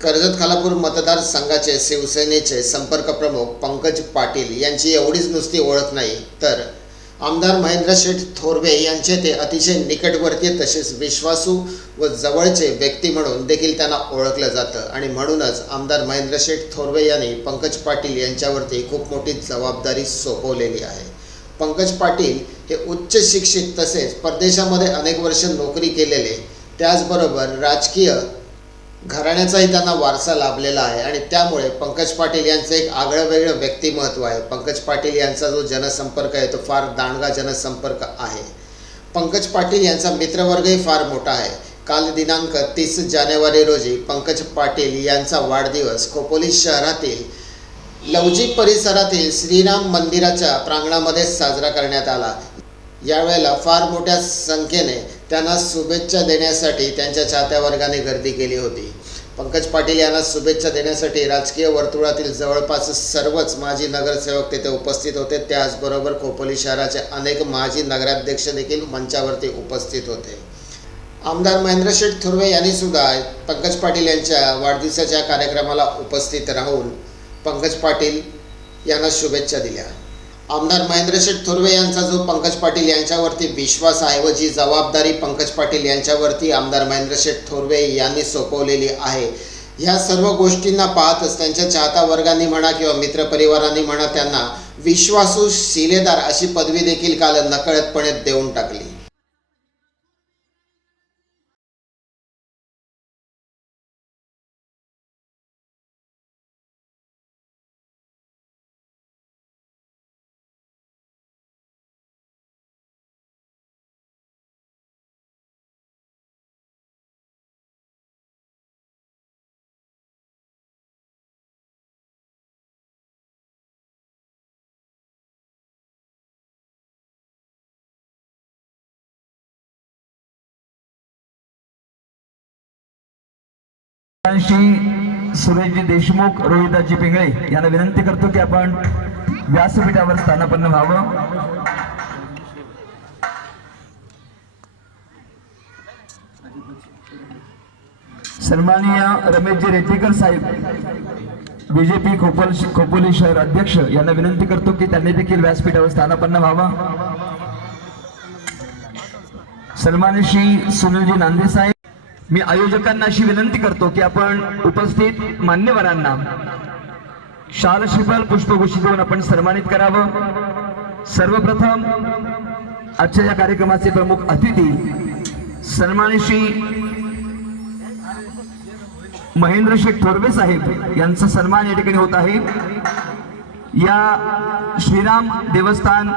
कर्जत खालापूर मतदारसंघाचे शिवसेनेचे संपर्क प्रमुख पंकज पाटील यांची एवढीच नुसती ओळख नाही, तर आमदार महेंद्र शेठ थोरवे यांचे ते अतिशय निकटवर्तीय तसेच विश्वासू व जवळचे व्यक्ती म्हणून देखील त्यांना ओळखलं जातं। आणि म्हणूनच आमदार महेंद्र शेठ थोरवे यांनी पंकज पाटील यांच्यावरती खूप मोठी जबाबदारी सोपवलेली आहे। पंकज पाटील हे उच्च शिक्षित तसेच परदेशामध्ये अनेक वर्ष नोकरी केलेले, त्याचबरोबर राजकीय घराण्याचाही त्यांना वारसा लाभलेला आहे आणि त्यामुळे पंकज पाटील यांचं एक आगळं वेगळं व्यक्तिमत्व आहे। पंकज पाटील यांचा जो जनसंपर्क आहे तो फार दांडगा जनसंपर्क आहे। पंकज पाटील यांचा मित्रवर्गही फार मोठा आहे। काल दिनांक 30 जानेवारी रोजी पंकज पाटील यांचा वाढदिवस खोपोली शहरातील लवजी परिसरातील श्रीराम मंदिराच्या प्रांगणामध्ये साजरा करण्यात आला। यावेळेला फार मोठ्या संख्येने त्यांना शुभेच्छा देण्यासाठी त्यांच्या चाहत्या वर्गाने गर्दी केली होती। पंकज पाटील यांना शुभेच्छा देण्यासाठी राजकीय वर्तुळातील जवळपास सर्वच माजी नगरसेवक तिथे उपस्थित होते। त्याचबरोबर खोपोली शहराचे अनेक माजी नगराध्यक्ष देखील मंचावरती उपस्थित होते। आमदार महेंद्र शेठ थोरवे यांनी सुद्धा पंकज पाटील यांच्या वाढदिवसाच्या कार्यक्रमाला उपस्थित राहून पंकज पाटील यांना शुभेच्छा दिल्या। आमदार महेंद्र शेठ थोरवे यांचा जो पंकज पाटील यांच्यावरती विश्वास आहे व जी जबाबदारी पंकज पाटील यांच्यावरती आमदार महेंद्र शेठ थोरवे यांनी सोपवलेली आहे, ह्या सर्व गोष्टींना पाहतच त्यांच्या चाहता वर्गांनी म्हणा किंवा मित्रपरिवारांनी म्हणा त्यांना विश्वासू शिलेदार अशी पदवी देखील काल नकळतपणे देऊन टाकली। सुरेशजी देशमुख, रोहिदाजी पिंगळे यांना विनंती करतो की आपण व्यासपीठावर स्थानापन्न व्हावं। सन्माननीय रमेशजी रेड्डीकर साहेब, बीजेपी खोपोली शहर अध्यक्ष यांना विनंती करतो की त्यांनी देखील व्यासपीठावर स्थानापन्न व्हावं। सन्माननीय श्री सुनीलजी नांदे साहेब, मी आयोजकांना अशी विनंती करतो की आपण उपस्थित मान्यवरांना शाल श्रीफल पुष्पगुच्छ देऊन आपण सन्मानित करावं। सर्वप्रथम आजच्या या कार्यक्रमाचे प्रमुख अतिथी सन्माननीय श्री महेंद्र शेठ थोरवे साहेब यांचा सन्मान या ठिकाणी होत आहे। या श्रीराम देवस्थान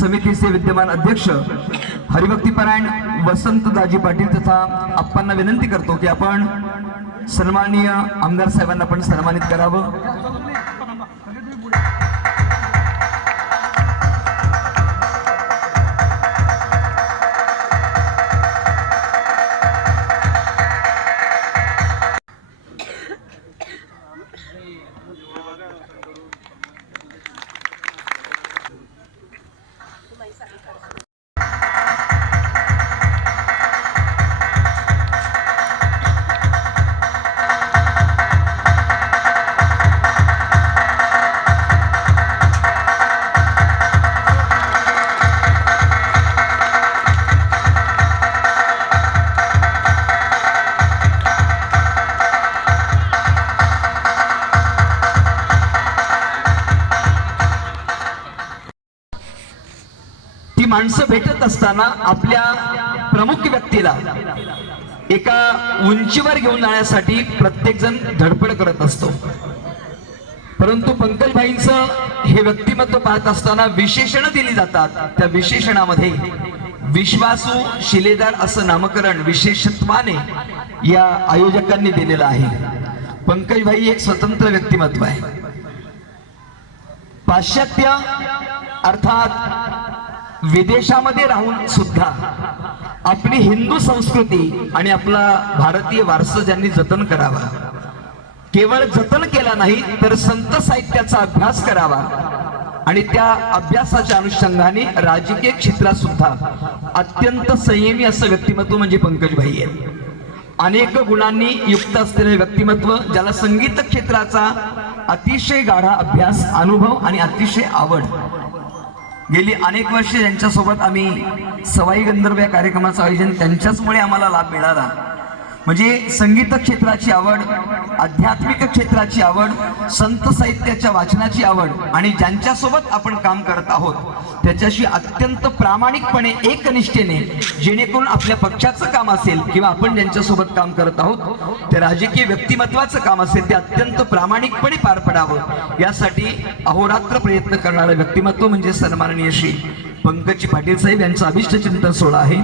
समितीचे विद्यमान अध्यक्ष हरिभक्तीपरायण वसंतदाजी पाटील तथा आप्पांना विनंती करतो की आपण सन्माननीय आमदार साहेबांना आपण सन्मानित करावं। माणसं भेटत असताना आपल्या प्रमुख व्यक्तीला एका उंचीवर घेऊन जाण्यासाठी प्रत्येक जण धडपड करत असतो, परंतु पंकज भाईंचं हे व्यक्तिमत्व पाहत असताना विशेषणं दिली जातात। त्या विशेषणामध्ये विश्वासू शिलेदार असं नामकरण विशेषत्वाने या आयोजकांनी दिलेलं आहे। पंकज भाई एक स्वतंत्र व्यक्तिमत्व आहे। पाश्चात्य अर्थात विदेशामध्ये राहून सुद्धा आपली हिंदू संस्कृती आणि आपला भारतीय वारसा ज्यांनी जतन करावा, केवळ जतन केला नाही तर संत साहित्याचा अभ्यास करावा आणि त्या अभ्यासाच्या अनुषंगाने राजकीय क्षेत्रात सुद्धा अत्यंत संयमी असं व्यक्तिमत्व म्हणजे पंकज भाई आहे। अनेक गुणांनी युक्त असलेले व्यक्तिमत्व, ज्याला संगीत क्षेत्राचा अतिशय गाढा अभ्यास, अनुभव आणि अतिशय आवड. गेली अनेक वर्षे ज्यांच्यासोबत आम्ही सवाई गंधर्व या कार्यक्रमाचं आयोजन त्यांच्याचमुळे आम्हाला लाभ मिळाला. म्हणजे संगीत क्षेत्राची आवड, आध्यात्मिक क्षेत्राची आवड, संत साहित्याच्या वाचनाची आवड आणि ज्यांच्यासोबत आपण काम करत आहोत त्याच्याशी अत्यंत प्रामाणिकपणे, एकनिष्ठेने, जेणेकरून आपल्या पक्षाचं काम असेल किंवा आपण ज्यांच्यासोबत काम करत आहोत ते राजकीय व्यक्तिमत्वाचं काम असेल ते अत्यंत प्रामाणिकपणे पार पडावं यासाठी अहोरात्र प्रयत्न करणारं व्यक्तिमत्व म्हणजे सन्माननीय श्री पंकज पाटील साहेब यांचा अभिष्ट चिंतन सोहळा आहे.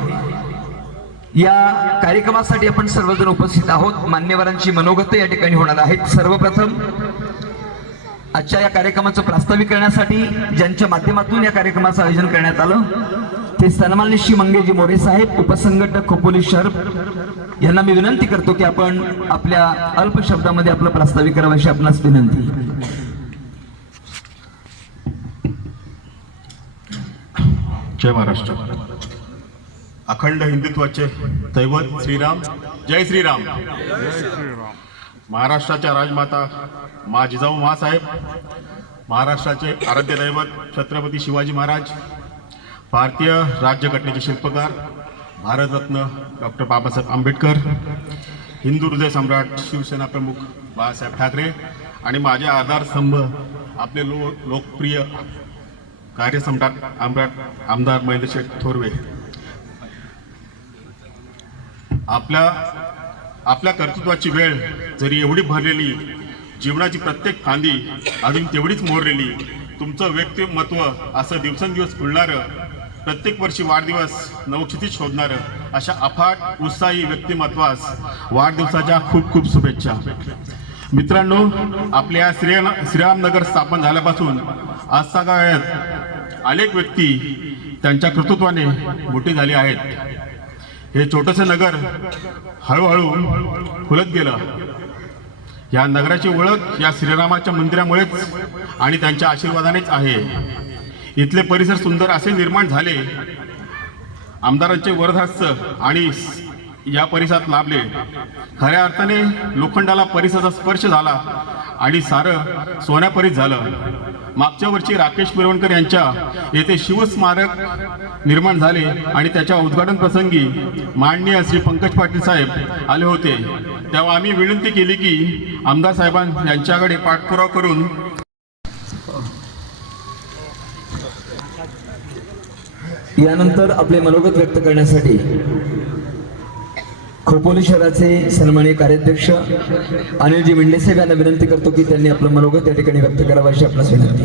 या कार्यक्रमासाठी आपण सर्वजण उपस्थित आहोत. मान्यवरांची मनोगत या ठिकाणी होणार आहेत. सर्वप्रथम आजच्या या कार्यक्रमाचं प्रास्ताविक करण्यासाठी ज्यांच्या माध्यमातून या कार्यक्रमाचं आयोजन करण्यात आलं ते सन्माननीय श्री मंगेशजी मोरे साहेब, उपसंघटक खोपोली शहर यांना मी विनंती करतो की आपण आपल्या अल्प शब्दामध्ये आपलं प्रास्ताविक करावं अशी आपणास विनंती. जय महाराष्ट्र. अखंड हिंदुत्वाचे दैवत श्रीराम, जय श्रीराम. महाराष्ट्राच्या राजमाता मा जिजाऊ मासाहेब, महाराष्ट्राचे आराध्य दैवत छत्रपती शिवाजी महाराज, भारतीय राज्यघटनेचे शिल्पकार भारतरत्न डॉक्टर बाबासाहेब आंबेडकर, हिंदू हृदय सम्राट शिवसेना प्रमुख बाळासाहेब ठाकरे आणि माझे आधारस्तंभ आपले लोकप्रिय कार्यसम्राट आमदार महेंद्र शेठ थोरवे. आपल्या कर्तृत्वाची वेळ जरी एवढी भरलेली, जीवनाची प्रत्येक फांदी अजून तेवढीच मोडलेली, तुमचं व्यक्तिमत्व असं दिवसेंदिवस फुलणारं, प्रत्येक वर्षी वाढदिवस नवक्षितिज शोधणारं अशा अफाट उत्साही व्यक्तिमत्वास वाढदिवसाच्या खूप खूप शुभेच्छा. मित्रांनो, आपल्या श्रीरामनगर स्थापन झाल्यापासून आजचा काळात अनेक व्यक्ती त्यांच्या कर्तृत्वाने मोठी झाली आहेत. हे छोटंसं नगर हळूहळू फुलत गेलं. या नगराची ओळख या श्रीरामाच्या मंदिरामुळेच आणि त्यांच्या आशीर्वादानेच आहे. इथले परिसर सुंदर असे निर्माण झाले. आमदारांचे वरदहस्त आणि या परिसरात लाभले. खऱ्या अर्थाने लोखंडाला परिसराचा स्पर्श झाला आणि सारं सोन्यापरीत झालं. मागच्या वर्षी राकेश मिरवणकर यांच्या येथे शिवस्मारक निर्माण झाले आणि त्याच्या उद्घाटन प्रसंगी माननीय श्री पंकज पाटील साहेब आले होते. तेव्हा आम्ही विनंती केली की आमदार साहेबांनी यांच्याकडे पाठपुरावा करून यानंतर आपले मनोगत व्यक्त करण्यासाठी खोपोली शहराचे सन्माननीय कार्याध्यक्ष अनिलजी मिंडे साहेब यांना विनंती करतो की त्यांनी आपलं मनोगत या ठिकाणी व्यक्त करावं अशी आपणास विनंती.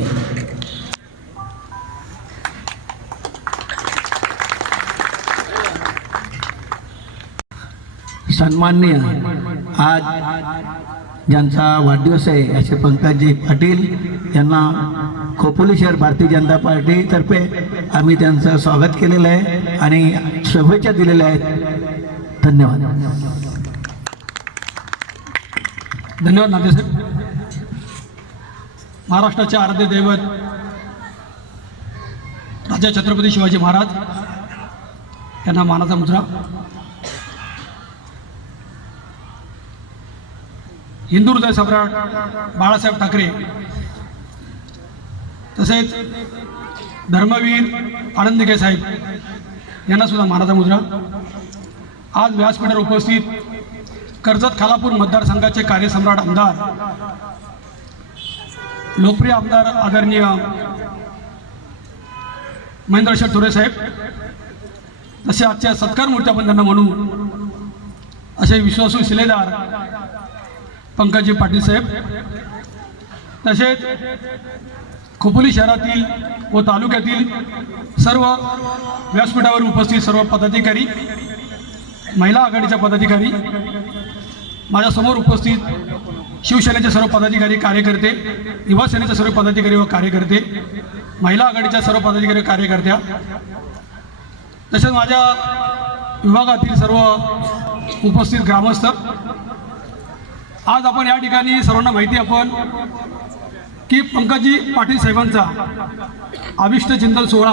सन्माननीय आज ज्यांचा वाढदिवस आहे असे पंकजजी पाटील यांना खोपोली शहर भारतीय जनता पार्टीतर्फे आम्ही त्यांचं स्वागत केलेलं आहे आणि शुभेच्छा दिलेल्या आहेत. धन्यवाद. धन्यवाद नातेसाहेब. महाराष्ट्राचे आराध्य दैवत राजा छत्रपती शिवाजी महाराज यांना मानाचा मुद्रा. हिंदू हृदय सम्राट बाळासाहेब ठाकरे तसेच धर्मवीर आनंदगे साहेब यांना सुद्धा मानाचा मुद्रा. आज व्यासपीठावर उपस्थित कर्जत खालापूर मतदारसंघाचे कार्यसम्राट आमदार, लोकप्रिय आमदार आदरणीय महेंद्र शेठ थोरे साहेब, तसे आजच्या सत्कार मूर्ती आपण त्यांना म्हणू असे विश्वासू शिलेदार पंकजजी पाटील साहेब, तसेच खोपोली शहरातील व तालुक्यातील सर्व व्यासपीठावर उपस्थित सर्व पदाधिकारी, महिला आघाडीच्या पदाधिकारी, माझ्यासमोर उपस्थित शिवसेनेचे सर्व पदाधिकारी कार्यकर्ते, युवा सेनेचे सर्व पदाधिकारी व कार्यकर्ते, महिला आघाडीच्या सर्व पदाधिकारी व कार्यकर्त्या, तसेच माझ्या विभागातील सर्व उपस्थित ग्रामस्थ. आज आपण या ठिकाणी सर्वांना माहिती आपण की पंकजजी पाटील साहेबांचा अभिष्ट चिंतन सोहळा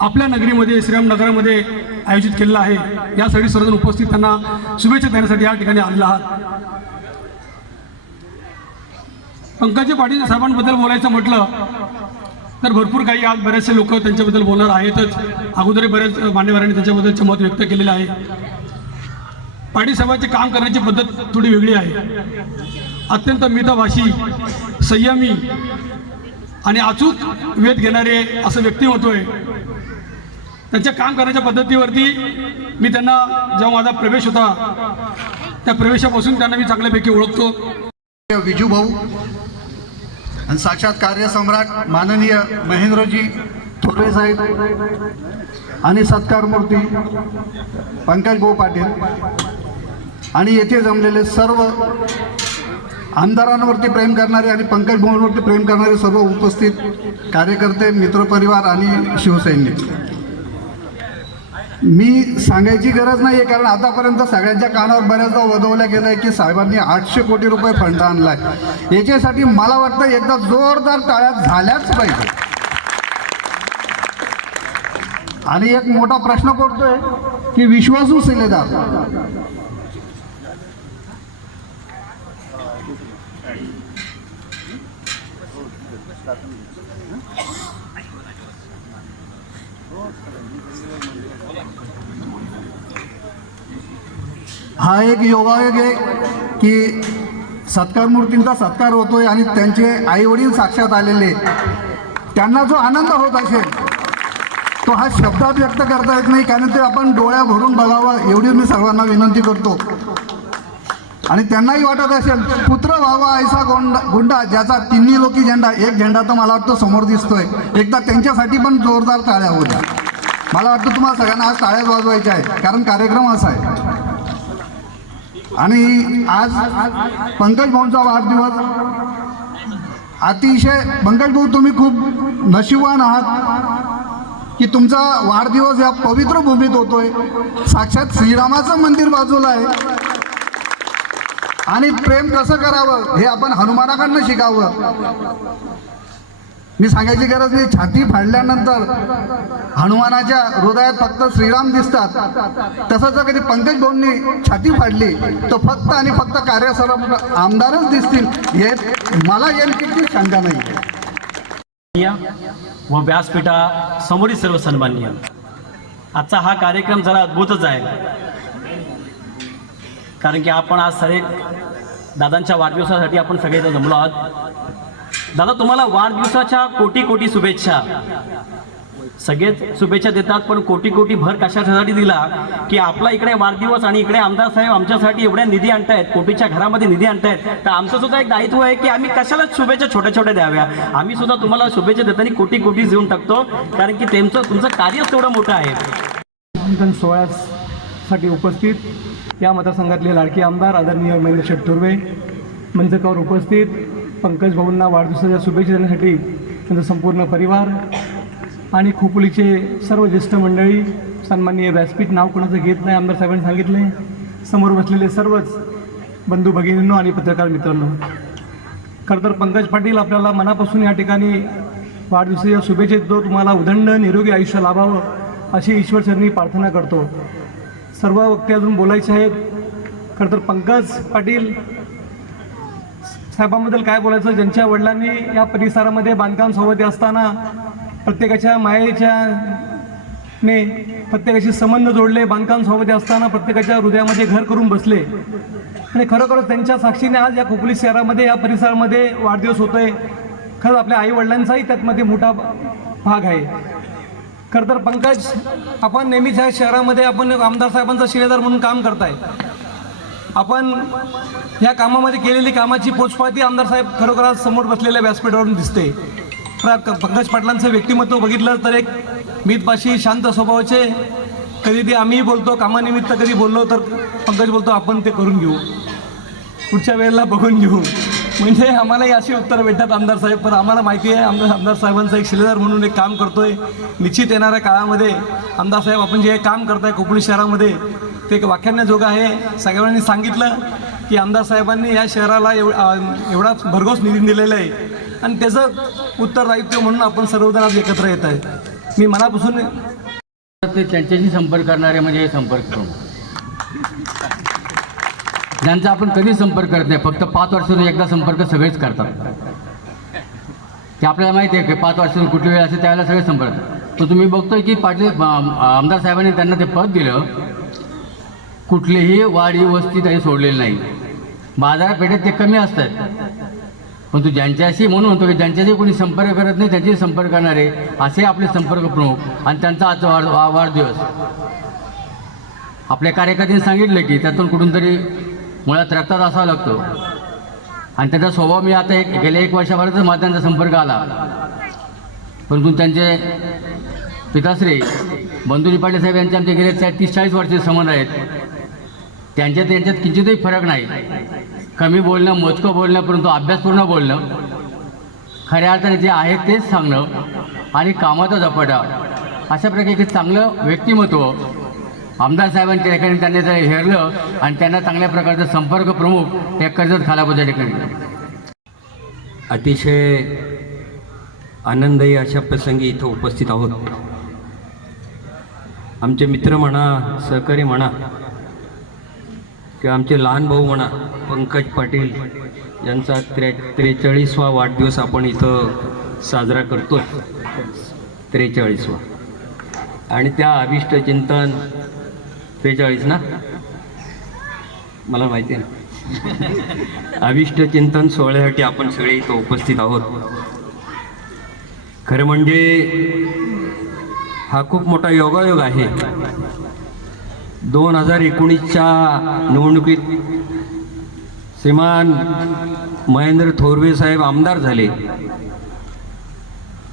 आपल्या नगरीमध्ये श्रीरामनगरामध्ये आयोजित केलेला आहे, यासाठी सर्वजण उपस्थित त्यांना शुभेच्छा देण्यासाठी या ठिकाणी आलेला आहात. पंकज पाटील साहेबांबद्दल बोलायचं म्हटलं तर भरपूर काही आज बरेचसे लोक त्यांच्याबद्दल बोलणार आहेतच. अगोदरही बरेच मान्यवरांनी त्यांच्याबद्दल मत व्यक्त केलेलं आहे. पाटील साहेबांचे काम करण्याची पद्धत थोडी वेगळी आहे. अत्यंत मितभाषी, संयमी आणि अचूक वेध घेणारे असं व्यक्तिमत्व आहे. त्यांच्या काम करण्याच्या पद्धतीवरती मी त्यांना जेव्हा माझा प्रवेश होता त्या प्रवेशापासून त्यांना मी चांगल्यापैकी ओळखतो. विजू भाऊ आणि साक्षात कार्यसम्राट माननीय महेंद्रजी थोरवे साहेब आणि सत्कार मूर्ती पंकज भाऊ पाटील आणि येथे जमलेले सर्व आमदारांवरती प्रेम करणारे आणि पंकज भाऊंवरती प्रेम करणारे सर्व उपस्थित कार्यकर्ते, मित्रपरिवार आणि शिवसैनिक, मी सांगायची गरज नाही आहे कारण आतापर्यंत सगळ्यांच्या कानावर बऱ्याचदा वदवल्या गेलं आहे की साहेबांनी 800 कोटी रुपये फंड आणला आहे. याच्यासाठी मला वाटतं एकदा जोरदार टाळ्या झाल्याच पाहिजे. आणि एक मोठा प्रश्न पडतोय की विश्वासू शिलेदार हा एक योगायोग आहे की सत्कार मूर्तींचा सत्कार होतोय आणि त्यांचे आईवडील साक्षात आलेले, त्यांना जो आनंद होत असेल तो हा शब्दात व्यक्त करता येत नाही कारण ते आपण डोळ्या भरून बघावं एवढी मी सर्वांना विनंती करतो. आणि त्यांनाही वाटत असेल पुत्र व्हावा ऐसा गुंडा ज्याचा तिन्ही लोकी झेंडा, एक झेंडा तर मला वाटतं समोर दिसतोय, एकदा त्यांच्यासाठी पण जोरदार टाळ्या होत्या. मला वाटतं तुम्हाला सगळ्यांना आज टाळ्या वाजवायच्या आहेत कारण कार्यक्रम असा आहे. आणि आज पंकज भाऊंचा वाढदिवस, अतिशय पंकज भाऊ तुम्ही खूप नशीबवान आहात की तुमचा वाढदिवस या पवित्र भूमीत होतोय. साक्षात श्रीरामाचं मंदिर बाजूला आहे आणि प्रेम कसं करावं हे आपण हनुमानाकडनं शिकावं. मी सांगायची गरज नाही, छाती फाडल्यानंतर हनुमानाच्या हृदयात फक्त श्रीराम दिसतात, तसं जर कधी पंकज भाऊंनी छाती फाडली तर फक्त आणि फक्त कार्यसर आमदारच दिसतील हे मला किती शंका नाही. व व्यासपीठा समोरील सर्व सन्माननीय, आजचा हा कार्यक्रम जरा अद्भुतच आहे कारण की आपण आज सगळे दादांच्या वाढदिवसासाठी आपण सगळे इथं जमलो आहोत. दादा तुम्हाला वाढदिवसाच्या कोटी कोटी शुभेच्छा. सगळेच शुभेच्छा देतात पण कोटी कोटी भर कशासाठी दिला की आपला इकडे वाढदिवस आणि इकडे आमदार साहेब आमच्यासाठी एवढ्या निधी आणतायत, कोटीच्या घरामध्ये निधी आणतायत, तर आमचं सुद्धा एक दायित्व आहे की आम्ही कशालाच शुभेच्छा छोट्या छोट्या द्याव्या. आम्ही सुद्धा तुम्हाला शुभेच्छा देताना कोटी कोटी देऊन टाकतो कारण की तुमचं कार्यच तेवढं मोठं आहे. सोहळ्यासाठी उपस्थित या मतदारसंघातले लाडके आमदार आदरणीय महेंद्र शेठ थोरवे मंचकावर उपस्थित, पंकज भाऊंना वाढदिवसाच्या शुभेच्छा देण्यासाठी त्यांचा संपूर्ण परिवार आणि खोपोलीचे सर्व ज्येष्ठ मंडळी, सन्माननीय व्यासपीठ नाव कोणाचं घेत नाही आमदार साहेबांनी सांगितले, समोर बसलेले सर्वच बंधू भगिनींनो आणि पत्रकार मित्रांनो, खरं तर पंकज पाटील आपल्याला मनापासून या ठिकाणी वाढदिवसाच्या शुभेच्छा देतो. तुम्हाला उदंड निरोगी आयुष्य लाभावं अशी ईश्वरचरणी प्रार्थना करतो. सर्व वक्ते अजून बोलायचे आहेत. खरं तर पंकज पाटील साहेबांबद्दल काय बोलायचं, ज्यांच्या वडिलांनी या परिसरामध्ये बांधकाम सोबत असताना प्रत्येकाच्या मायेच्याने प्रत्येकाशी संबंध जोडले, बांधकाम सोबत असताना प्रत्येकाच्या हृदयामध्ये घर करून बसले आणि खरोखरच त्यांच्या साक्षीने आज या खोपोली शहरामध्ये या परिसरामध्ये वाढदिवस होतोय. खरंच आपल्या आई वडिलांचाही त्यातमध्ये मोठा भाग आहे. खरं तर पंकज, आपण नेहमीच या शहरामध्ये आपण आमदार साहेबांचा शिलेदार म्हणून काम करताय. आपण ह्या कामामध्ये केलेली कामाची पोचपावती आमदार साहेब खरोखर आज समोर बसलेल्या व्यासपीठावरून दिसते. पंकज पाटलांचं व्यक्तिमत्व बघितलं तर एक मितभाषी, शांत स्वभावाचे, कधी ते आम्ही बोलतो कामानिमित्त, कधी बोललो तर पंकज बोलतो आपण ते करून घेऊ, पुढच्या वेळेला बघून घेऊ. म्हणजे आम्हालाही अशी उत्तरं भेटतात आमदार साहेब, पण आम्हाला माहिती आहे आमदार साहेबांचा एक शिलेदार म्हणून एक काम करतोय. निश्चित येणाऱ्या काळामध्ये आमदार साहेब आपण जे काम करताय खोपोली शहरामध्ये ते एक वाख्यान्याजोगं आहे. सगळ्यांनी सांगितलं की आमदार साहेबांनी या शहराला एवढा भरघोस निधी दिलेला आहे आणि त्याचं उत्तरदायित्व म्हणून आपण सर्वजण आज एकत्र येत आहे. मी मनापासून ते त्यांच्याशी संपर्क करणारे म्हणजे हे संपर्क प्रमुख, ज्यांचा आपण कधीच संपर्क करत नाही. फक्त 5 वर्षातून एकदा संपर्क सगळेच करतात. ते आपल्याला माहिती आहे की 5 वर्षातून कुठली वेळ असेल त्यावेळेला सगळे संपर्क. तर तुम्ही बघतोय की आमदार साहेबांनी त्यांना ते पद दिलं, कुठलीही वाडी वस्ती त्यांनी सोडलेली नाही. बाजारपेठेत ते कमी असतात, पण तू ज्यांच्याशी म्हणून म्हणतो की ज्यांच्याशी कोणी संपर्क करत नाही त्यांच्याशी संपर्क करणारे असे आपले संपर्क प्रमुख. आणि त्यांचा आज वाढदिवस आपल्या कार्यकर्त्यांनी सांगितलं की त्यातून कुठून तरी मुळात रक्तात असावा लागतो. आणि त्याचा स्वभाव मी आता गेल्या 1 वर्षाभरातच मला त्यांचा संपर्क आला. परंतु त्यांचे पिताश्री बंधुजी पाटील साहेब यांचे आमचे गेले 30-40 वर्षाचे संबंध आहेत. त्यांच्यात किंचितही फरक नाही. कमी बोलणं, मोजकं बोलणं, परंतु अभ्यासपूर्ण बोलणं, खऱ्या अर्थाने जे आहे तेच सांगणं आणि कामाचा झपाटा, अशा प्रकारचे चांगलं व्यक्तिमत्व आमदार साहेबांच्या ठिकाणी त्यांनी जर हेरलं आणि त्यांना चांगल्या प्रकारचा संपर्क प्रमुख त्या कर्जत खालापूरच्या ठिकाणी. अतिशय आनंदही अशा प्रसंगी इथं उपस्थित आहोत. आमचे मित्र म्हणा, सहकारी म्हणा, किंवा आमचे लहान भाऊ म्हणा, पंकज पाटील यांचा 43वा वाढदिवस आपण इथं साजरा करतो. 43वा. आणि त्या अभिष्ट चिंतन 43 ना, मला माहिती आहे. अभिष्ट चिंतन सोहळ्यासाठी आपण सगळे इथं उपस्थित आहोत. खरं म्हणजे हा खूप मोठा योगायोग आहे. 2019च्या निवडणुकीत श्रीमान महेंद्र थोरवे साहेब आमदार झाले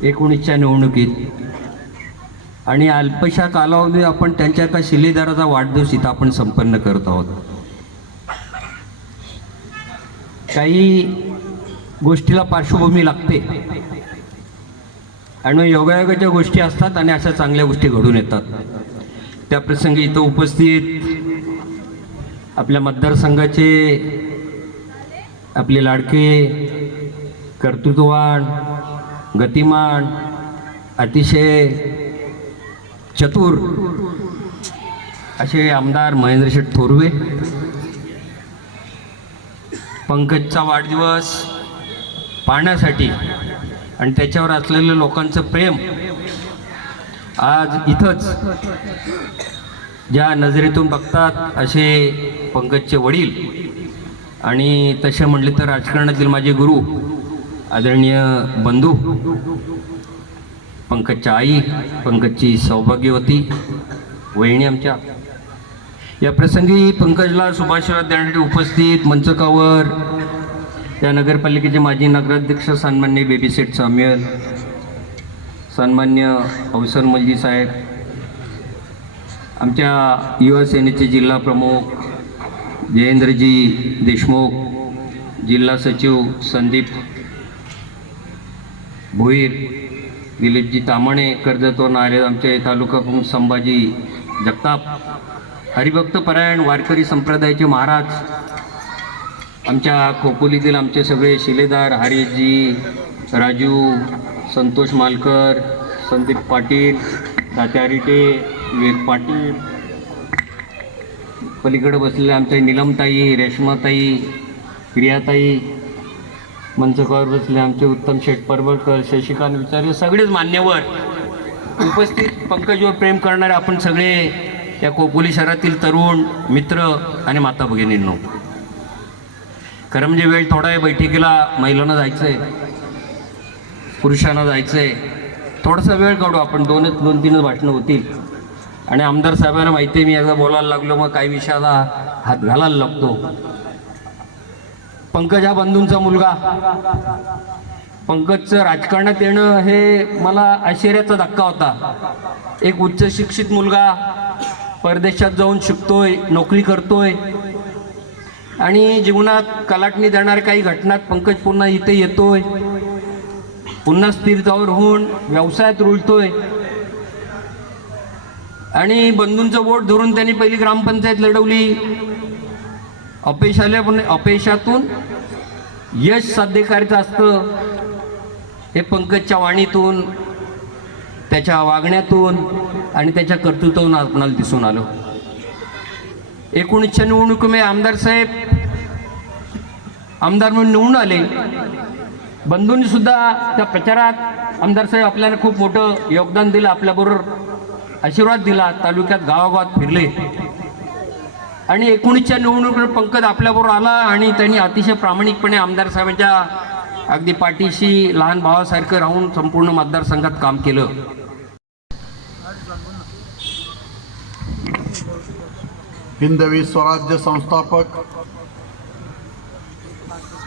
19च्या निवडणुकीत, आणि अल्पशा कालावधीत आपण त्यांच्या एका शिलेदाराचा वाढदिवस इथं आपण संपन्न करत आहोत. काही गोष्टीला पार्श्वभूमी लागते आणि योगायोगाच्या गोष्टी असतात आणि अशा चांगल्या गोष्टी घडून येतात. त्या प्रसंगी इथं उपस्थित आपल्या मतदारसंघाचे आपले लाडके, कर्तृत्ववान, गतिमान, अतिशय चतुर असे आमदार महेंद्रशेठ थोरवे, पंकजचा वाढदिवस पाहण्यासाठी आणि त्याच्यावर असलेलं लोकांचं प्रेम आज इथंच ज्या नजरेतून बघतात असे पंकजचे वडील, आणि तसे म्हणले तर राजकारणातील माझे गुरु आदरणीय बंधू पंकजच्या आई, पंकजची सौभाग्यवती वहिनी आमच्या. या प्रसंगी पंकजला शुभाशीर्वाद देण्यासाठी उपस्थित मंचकावर या नगरपालिकेचे माजी नगराध्यक्ष सन्मान्य बेबीसेठ साम्यल, सन्मान्य अवसर मलजी साहेब, आमच्या युवा सेनेचे जिल्हा प्रमुख जयेंद्रजी देशमुख, जिल्हा सचिव संदीप भोईर, दिलीपजी तामाणे, कर्जतवरून आले आमचे तालुका प्रमुख संभाजी जगताप, हरिभक्त परायण वारकरी संप्रदायाचे महाराज, आमच्या खोपोलीतील आमचे सगळे शिलेदार हरीशजी, राजू, संतोष मालकर, संदीप पाटील, तात्या रिटे, विवेक पाटील, पलीकडे बसलेले आमच्या नीलमताई, रेश्माताई, प्रियाताई, मंचकावर बसले आमचे उत्तम शेठ परबळकर, शशिकांत विचारे, सगळेच मान्यवर उपस्थित, पंकजवर प्रेम करणारे आपण सगळे या खोपोली शहरातील तरुण मित्र आणि माता भगिनींनो. खरं म्हणजे वेळ थोडा आहे, बैठकीला महिलांना जायचं आहे, पुरुषांना जायचं आहे, थोडासा वेळ काढू आपण. 2-3 भाषणं होतील आणि आमदार साहेबांना माहिती आहे मी एकदा बोलायला लागलो मग काही विषयाला हात घालायला लागतो. पंकज हा बंधूंचा मुलगा. पंकजचं राजकारणात येणं हे मला आश्चर्याचा धक्का होता. एक उच्च शिक्षित मुलगा परदेशात जाऊन शिकतोय, नोकरी करतोय आणि जीवनात कलाटणी देणाऱ्या काही घटनात पंकज पुन्हा इथे येतोय, पुन्हा स्थिरतावर होऊन व्यवसायात रुळतोय आणि बंधूंचं वोट धरून त्यांनी पहिली ग्रामपंचायत लढवली. अपयश आल्या पण अपयशातून यश साध्य करायचं असतं हे पंकजच्या वाणीतून, त्याच्या वागण्यातून आणि त्याच्या कर्तृत्वावरून आपणाला दिसून आलं. 19च्या निवडणुकीमध्ये आमदार साहेब आमदार म्हणून निवडून आले. बंधूंनी सुद्धा त्या प्रचारात आमदार साहेब आपल्याला खूप मोठं योगदान दिलं, आपल्याबरोबर आशीर्वाद दिला, तालुक्यात गावागावात फिरले. आणि 19च्या निवडणुकीत पंकज आपल्याबरोबर आला आणि त्यांनी अतिशय प्रामाणिकपणे आमदार साहेबांच्या अगदी पाठीशी लहान भावासारखं राहून संपूर्ण मतदारसंघात काम केलं. हिंदवी स्वराज्य संस्थापक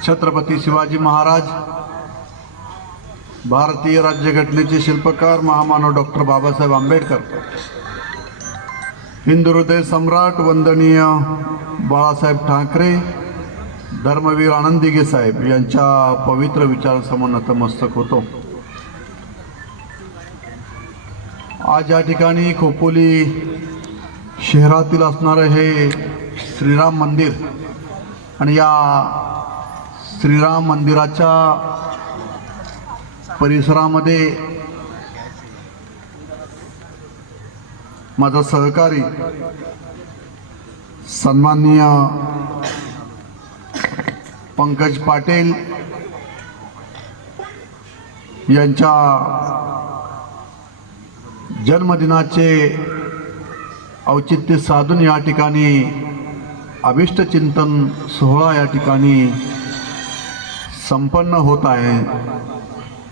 छत्रपती शिवाजी महाराज, भारतीय राज्यघटनेचे शिल्पकार महामानव डॉक्टर बाबासाहेब आंबेडकर, हिंदू हृदय सम्राट वंदनीय बाळासाहेब ठाकरे, धर्मवीर आनंदीगे साहेब यांच्या पवित्र विचारांसमोर नतमस्तक होतो. आज या ठिकाणी खोपोली शहरातील असणारं हे श्रीराम मंदिर आणि या श्रीराम मंदिराच्या परिसरामध्ये माझा सहकारी सन्माननीय पंकज पाटील यांच्या जन्मदिनाचे औचित्य साधून या ठिकाणी अभिष्टचिंतन सोहळा या ठिकाणी संपन्न होत आहे.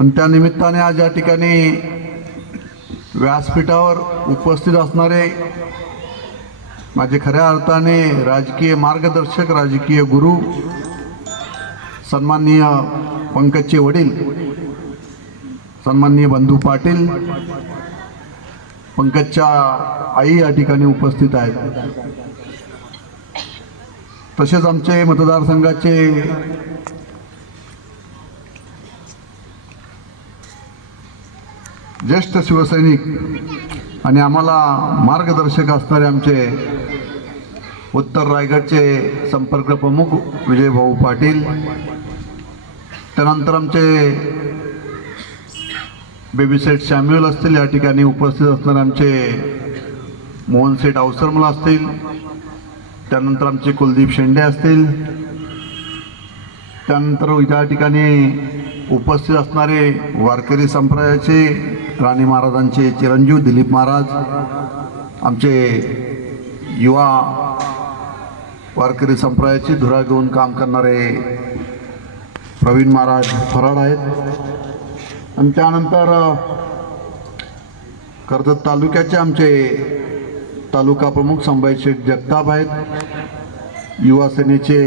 आणि त्या निमित्ताने आज या ठिकाणी व्यासपीठावर उपस्थित असणारे माझे खऱ्या अर्थाने राजकीय मार्गदर्शक, राजकीय गुरु, सन्माननीय पंकजचे वडील सन्माननीय बंधू पाटील, पंकजच्या आई या ठिकाणी उपस्थित आहेत. तसेच आमचे मतदारसंघाचे ज्येष्ठ शिवसैनिक आणि आम्हाला मार्गदर्शक असणारे आमचे उत्तर रायगडचे संपर्क प्रमुख विजयभाऊ पाटील, त्यानंतर आमचे बेबीसेट शॅम्युअल असतील, या ठिकाणी उपस्थित असणारे आमचे मोहनसेठ अवसरमल असतील, त्यानंतर आमचे कुलदीप शेंडे असतील, त्यानंतर या ठिकाणी उपस्थित असणारे वारकरी संप्रदायाचे राणी महाराजांचे चिरंजीव दिलीप महाराज, आमचे युवा वारकरी संप्रदायाची धुरा घेऊन काम करणारे प्रवीण महाराज फराड आहेत. आणि त्यानंतर कर्जत तालुक्याचे आमचे तालुका प्रमुख संभाजी शेठ जगताप आहेत, युवा सेनेचे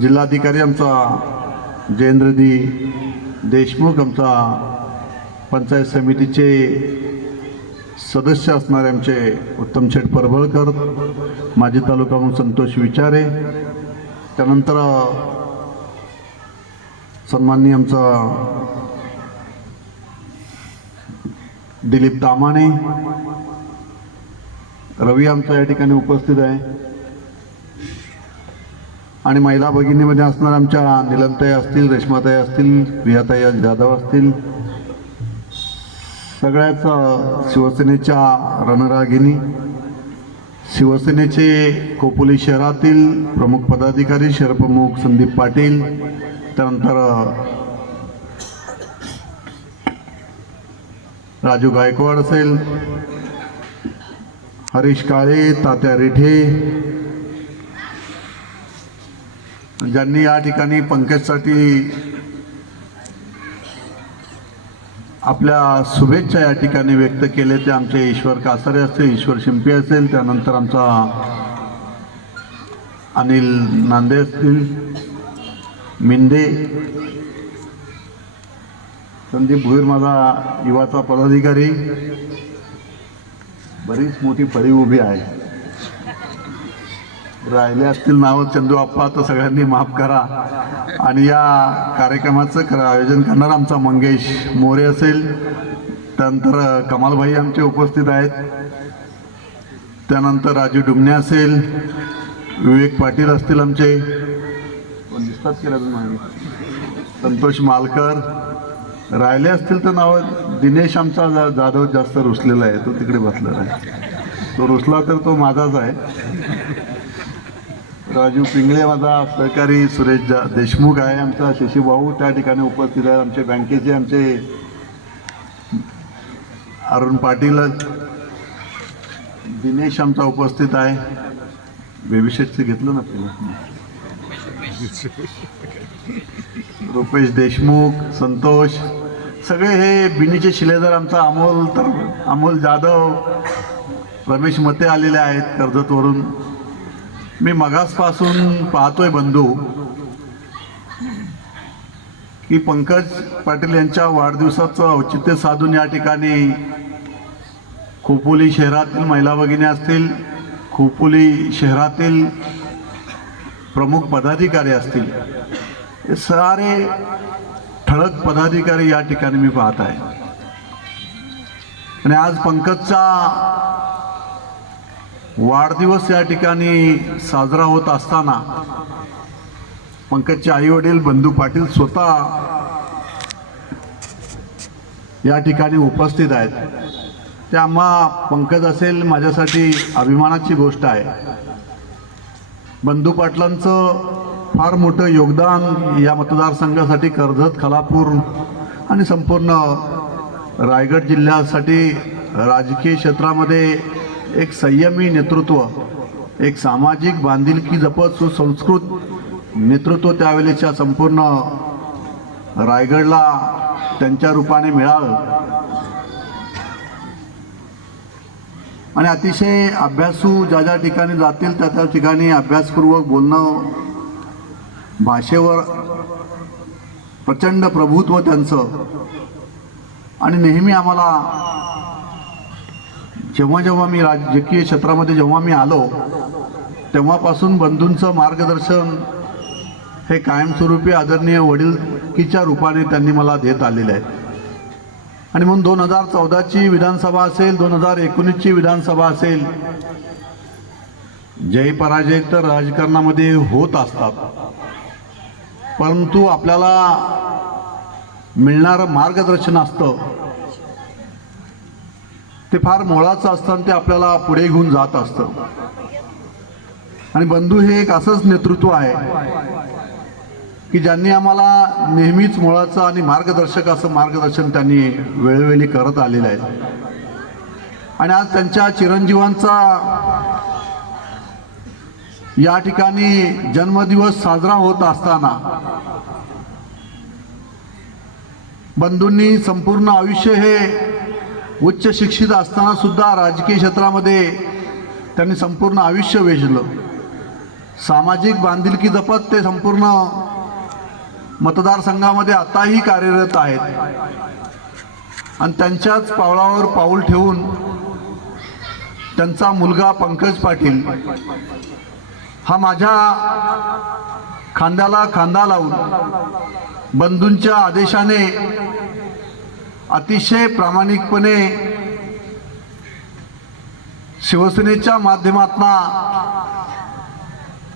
जिल्हाधिकारी आमचा जयेंद्रदी देशमुख, आमचा पंचायत समितीचे सदस्य असणारे आमचे उत्तम शेठ परभळकर, माजी तालुका प्रमुख संतोष विचारे, त्यानंतर सन्माननीय आमचा दिलीप तामाणे, रवी आमचा या ठिकाणी उपस्थित आहे. आणि महिला भगिनीमध्ये असणार आमच्या निलमताई असतील, रेश्माताई असतील, प्रियाताई जाधव असतील, सगळ्याच शिवसेनेच्या रणरागिणी, शिवसेनेचे खोपोली शहरातील प्रमुख पदाधिकारी शहरप्रमुख संदीप पाटील, त्यानंतर राजू गायकवाड असेल, हरीश काळे, तात्या रेठे, ज्यांनी या ठिकाणी पंकजसाठी आपल्या शुभेच्छा या ठिकाणी व्यक्त केले ते आमचे ईश्वर कासारे असतील, ईश्वर शिंपे असेल, त्यानंतर आमचा अनिल नांदे असतील, मिंदे, संदीप भुईर माझा युवाचा पदाधिकारी, बरीच मोठी फळी उभी आहे. राहिले असतील नावं चंदू आप्पा तर सगळ्यांनी माफ करा. आणि या कार्यक्रमाचं आयोजन करणारा आमचा मंगेश मोरे असेल, त्यानंतर कमालभाई आमचे उपस्थित आहेत, त्यानंतर राजू डुमणे असेल, विवेक पाटील असतील आमचे, संतोष मालकर, राहिले असतील तर नाव दिनेश आमचा जाधव जास्त रुसलेला आहे, तो तिकडे बसलेला आहे. तो रुसला तर तो माझाच आहे. राजू पिंगळे माझा सहकारी, सुरेश देशमुख आहे आमचा, शशीभाऊ त्या ठिकाणी उपस्थित आहे, आमचे बँकेचे आमचे अरुण पाटील, दिनेश आमचा उपस्थित आहे. बेबीशेटचं घेतलं ना पहिलं, रुपेश देशमुख, संतोष, सगळे हे बिनीचे शिलेदार, आमचा अमोल जाधव, रमेश मते आलेले आहेत कर्जतवरून. मी मगासपासून पाहतोय बंधू की पंकज पाटील यांच्या वाढदिवसाचं औचित्य साधून या ठिकाणी खोपोली शहरातील महिला भगिनी असतील, खोपोली शहरातील प्रमुख पदाधिकारी असतील, हे सारे ठळक पदाधिकारी या ठिकाणी मी पाहत आहे. आणि आज पंकजचा वाढदिवस या ठिकाणी साजरा होत असताना पंकजचे आई वडील बंधू पाटील स्वतः या ठिकाणी उपस्थित आहेत. ते आम्हा पंकज असेल माझ्यासाठी अभिमानाची गोष्ट आहे. बंधू पाटलांचं फार मोठं योगदान या मतदारसंघासाठी, कर्जत, खालापूर आणि संपूर्ण रायगड जिल्ह्यासाठी राजकीय क्षेत्रामध्ये एक संयमी नेतृत्व, एक सामाजिक बांधिलकी जपत सुसंस्कृत नेतृत्व त्यावेळेच्या संपूर्ण रायगडला त्यांच्या रूपाने मिळालं. आणि अतिशय अभ्यासू ज्या ज्या ठिकाणी जातील त्या त्या ठिकाणी अभ्यासपूर्वक बोलणं, भाषेवर प्रचंड प्रभुत्व त्यांचं. आणि नेहमी आम्हाला जेव्हा मी राजकीय क्षेत्रामध्ये जेव्हा मी आलो तेव्हापासून बंधूंचं मार्गदर्शन हे कायमस्वरूपी आदरणीय वडीलकीच्या रूपाने त्यांनी मला देत आलेले आहे. आणि म्हणून 2014ची विधानसभा असेल, 2019ची विधानसभा असेल, जय पराजय तर राजकारणामध्ये होत असतात, परंतु आपल्याला मिळणारं मार्गदर्शन असतं ते फार मोलाचं असतं आणि ते आपल्याला पुढे घेऊन जात असतं. आणि बंधू हे एक असंच नेतृत्व आहे की ज्यांनी आम्हाला नेहमीच मोलाचं आणि मार्गदर्शक असं मार्गदर्शन त्यांनी वेळोवेळी करत आलेलं आहे. आणि आज त्यांच्या चिरंजीवांचा या ठिकाणी जन्मदिवस साजरा होत असताना बंधूंनी संपूर्ण आयुष्य हे उच्च शिक्षित असताना सुद्धा राजकीय क्षेत्रामध्ये त्यांनी संपूर्ण आयुष्य वेचलं. सामाजिक बांधिलकी जपत ते संपूर्ण मतदारसंघामध्ये आताही कार्यरत आहेत. आणि त्यांच्याच पावलावर पाऊल ठेवून त्यांचा मुलगा पंकज पाटील हा माझ्या खांद्याला खांदा लावून बंधूंच्या आदेशाने अतिशय प्रामाणिकपणे शिवसेनेच्या माध्यमातून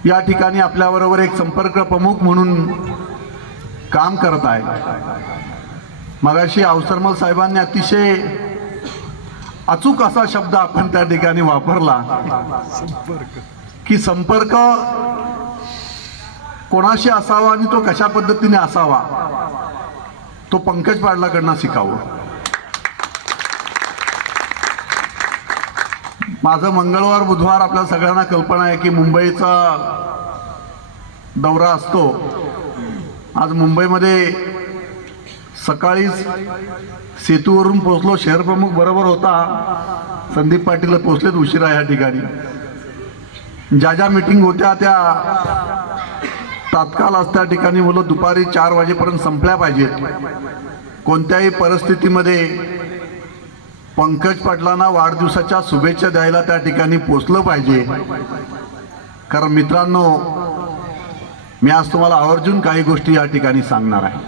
या ठिकाणी आपल्याबरोबर एक संपर्क प्रमुख म्हणून काम करत आहे. मगाशी अवसरमल साहेबांनी अतिशय अचूक असा शब्द आपण त्या ठिकाणी वापरला की संपर्क कोणाशी असावा आणि तो कशा पद्धतीने असावा तो पंकज पाटलाकडनं शिकावं. माझं मंगळवार बुधवार आपल्या सगळ्यांना कल्पना आहे की मुंबईचा दौरा असतो. आज मुंबईमध्ये सकाळीच सेतूवरून पोहोचलो, शहर प्रमुख बरोबर होता, संदीप पाटील पोहोचलेत उशिरा या ठिकाणी. ज्या ज्या मीटिंग होत्या त्या तात्काळ आज त्या ठिकाणी बोललो दुपारी 4 वाजेपर्यंत संपल्या पाहिजेत. कोणत्याही परिस्थितीमध्ये पंकज पाटलांना वाढदिवसाच्या शुभेच्छा द्यायला त्या ठिकाणी पोचलं पाहिजे. कारण मित्रांनो, मी आज तुम्हाला आवर्जून काही गोष्टी या ठिकाणी सांगणार आहे.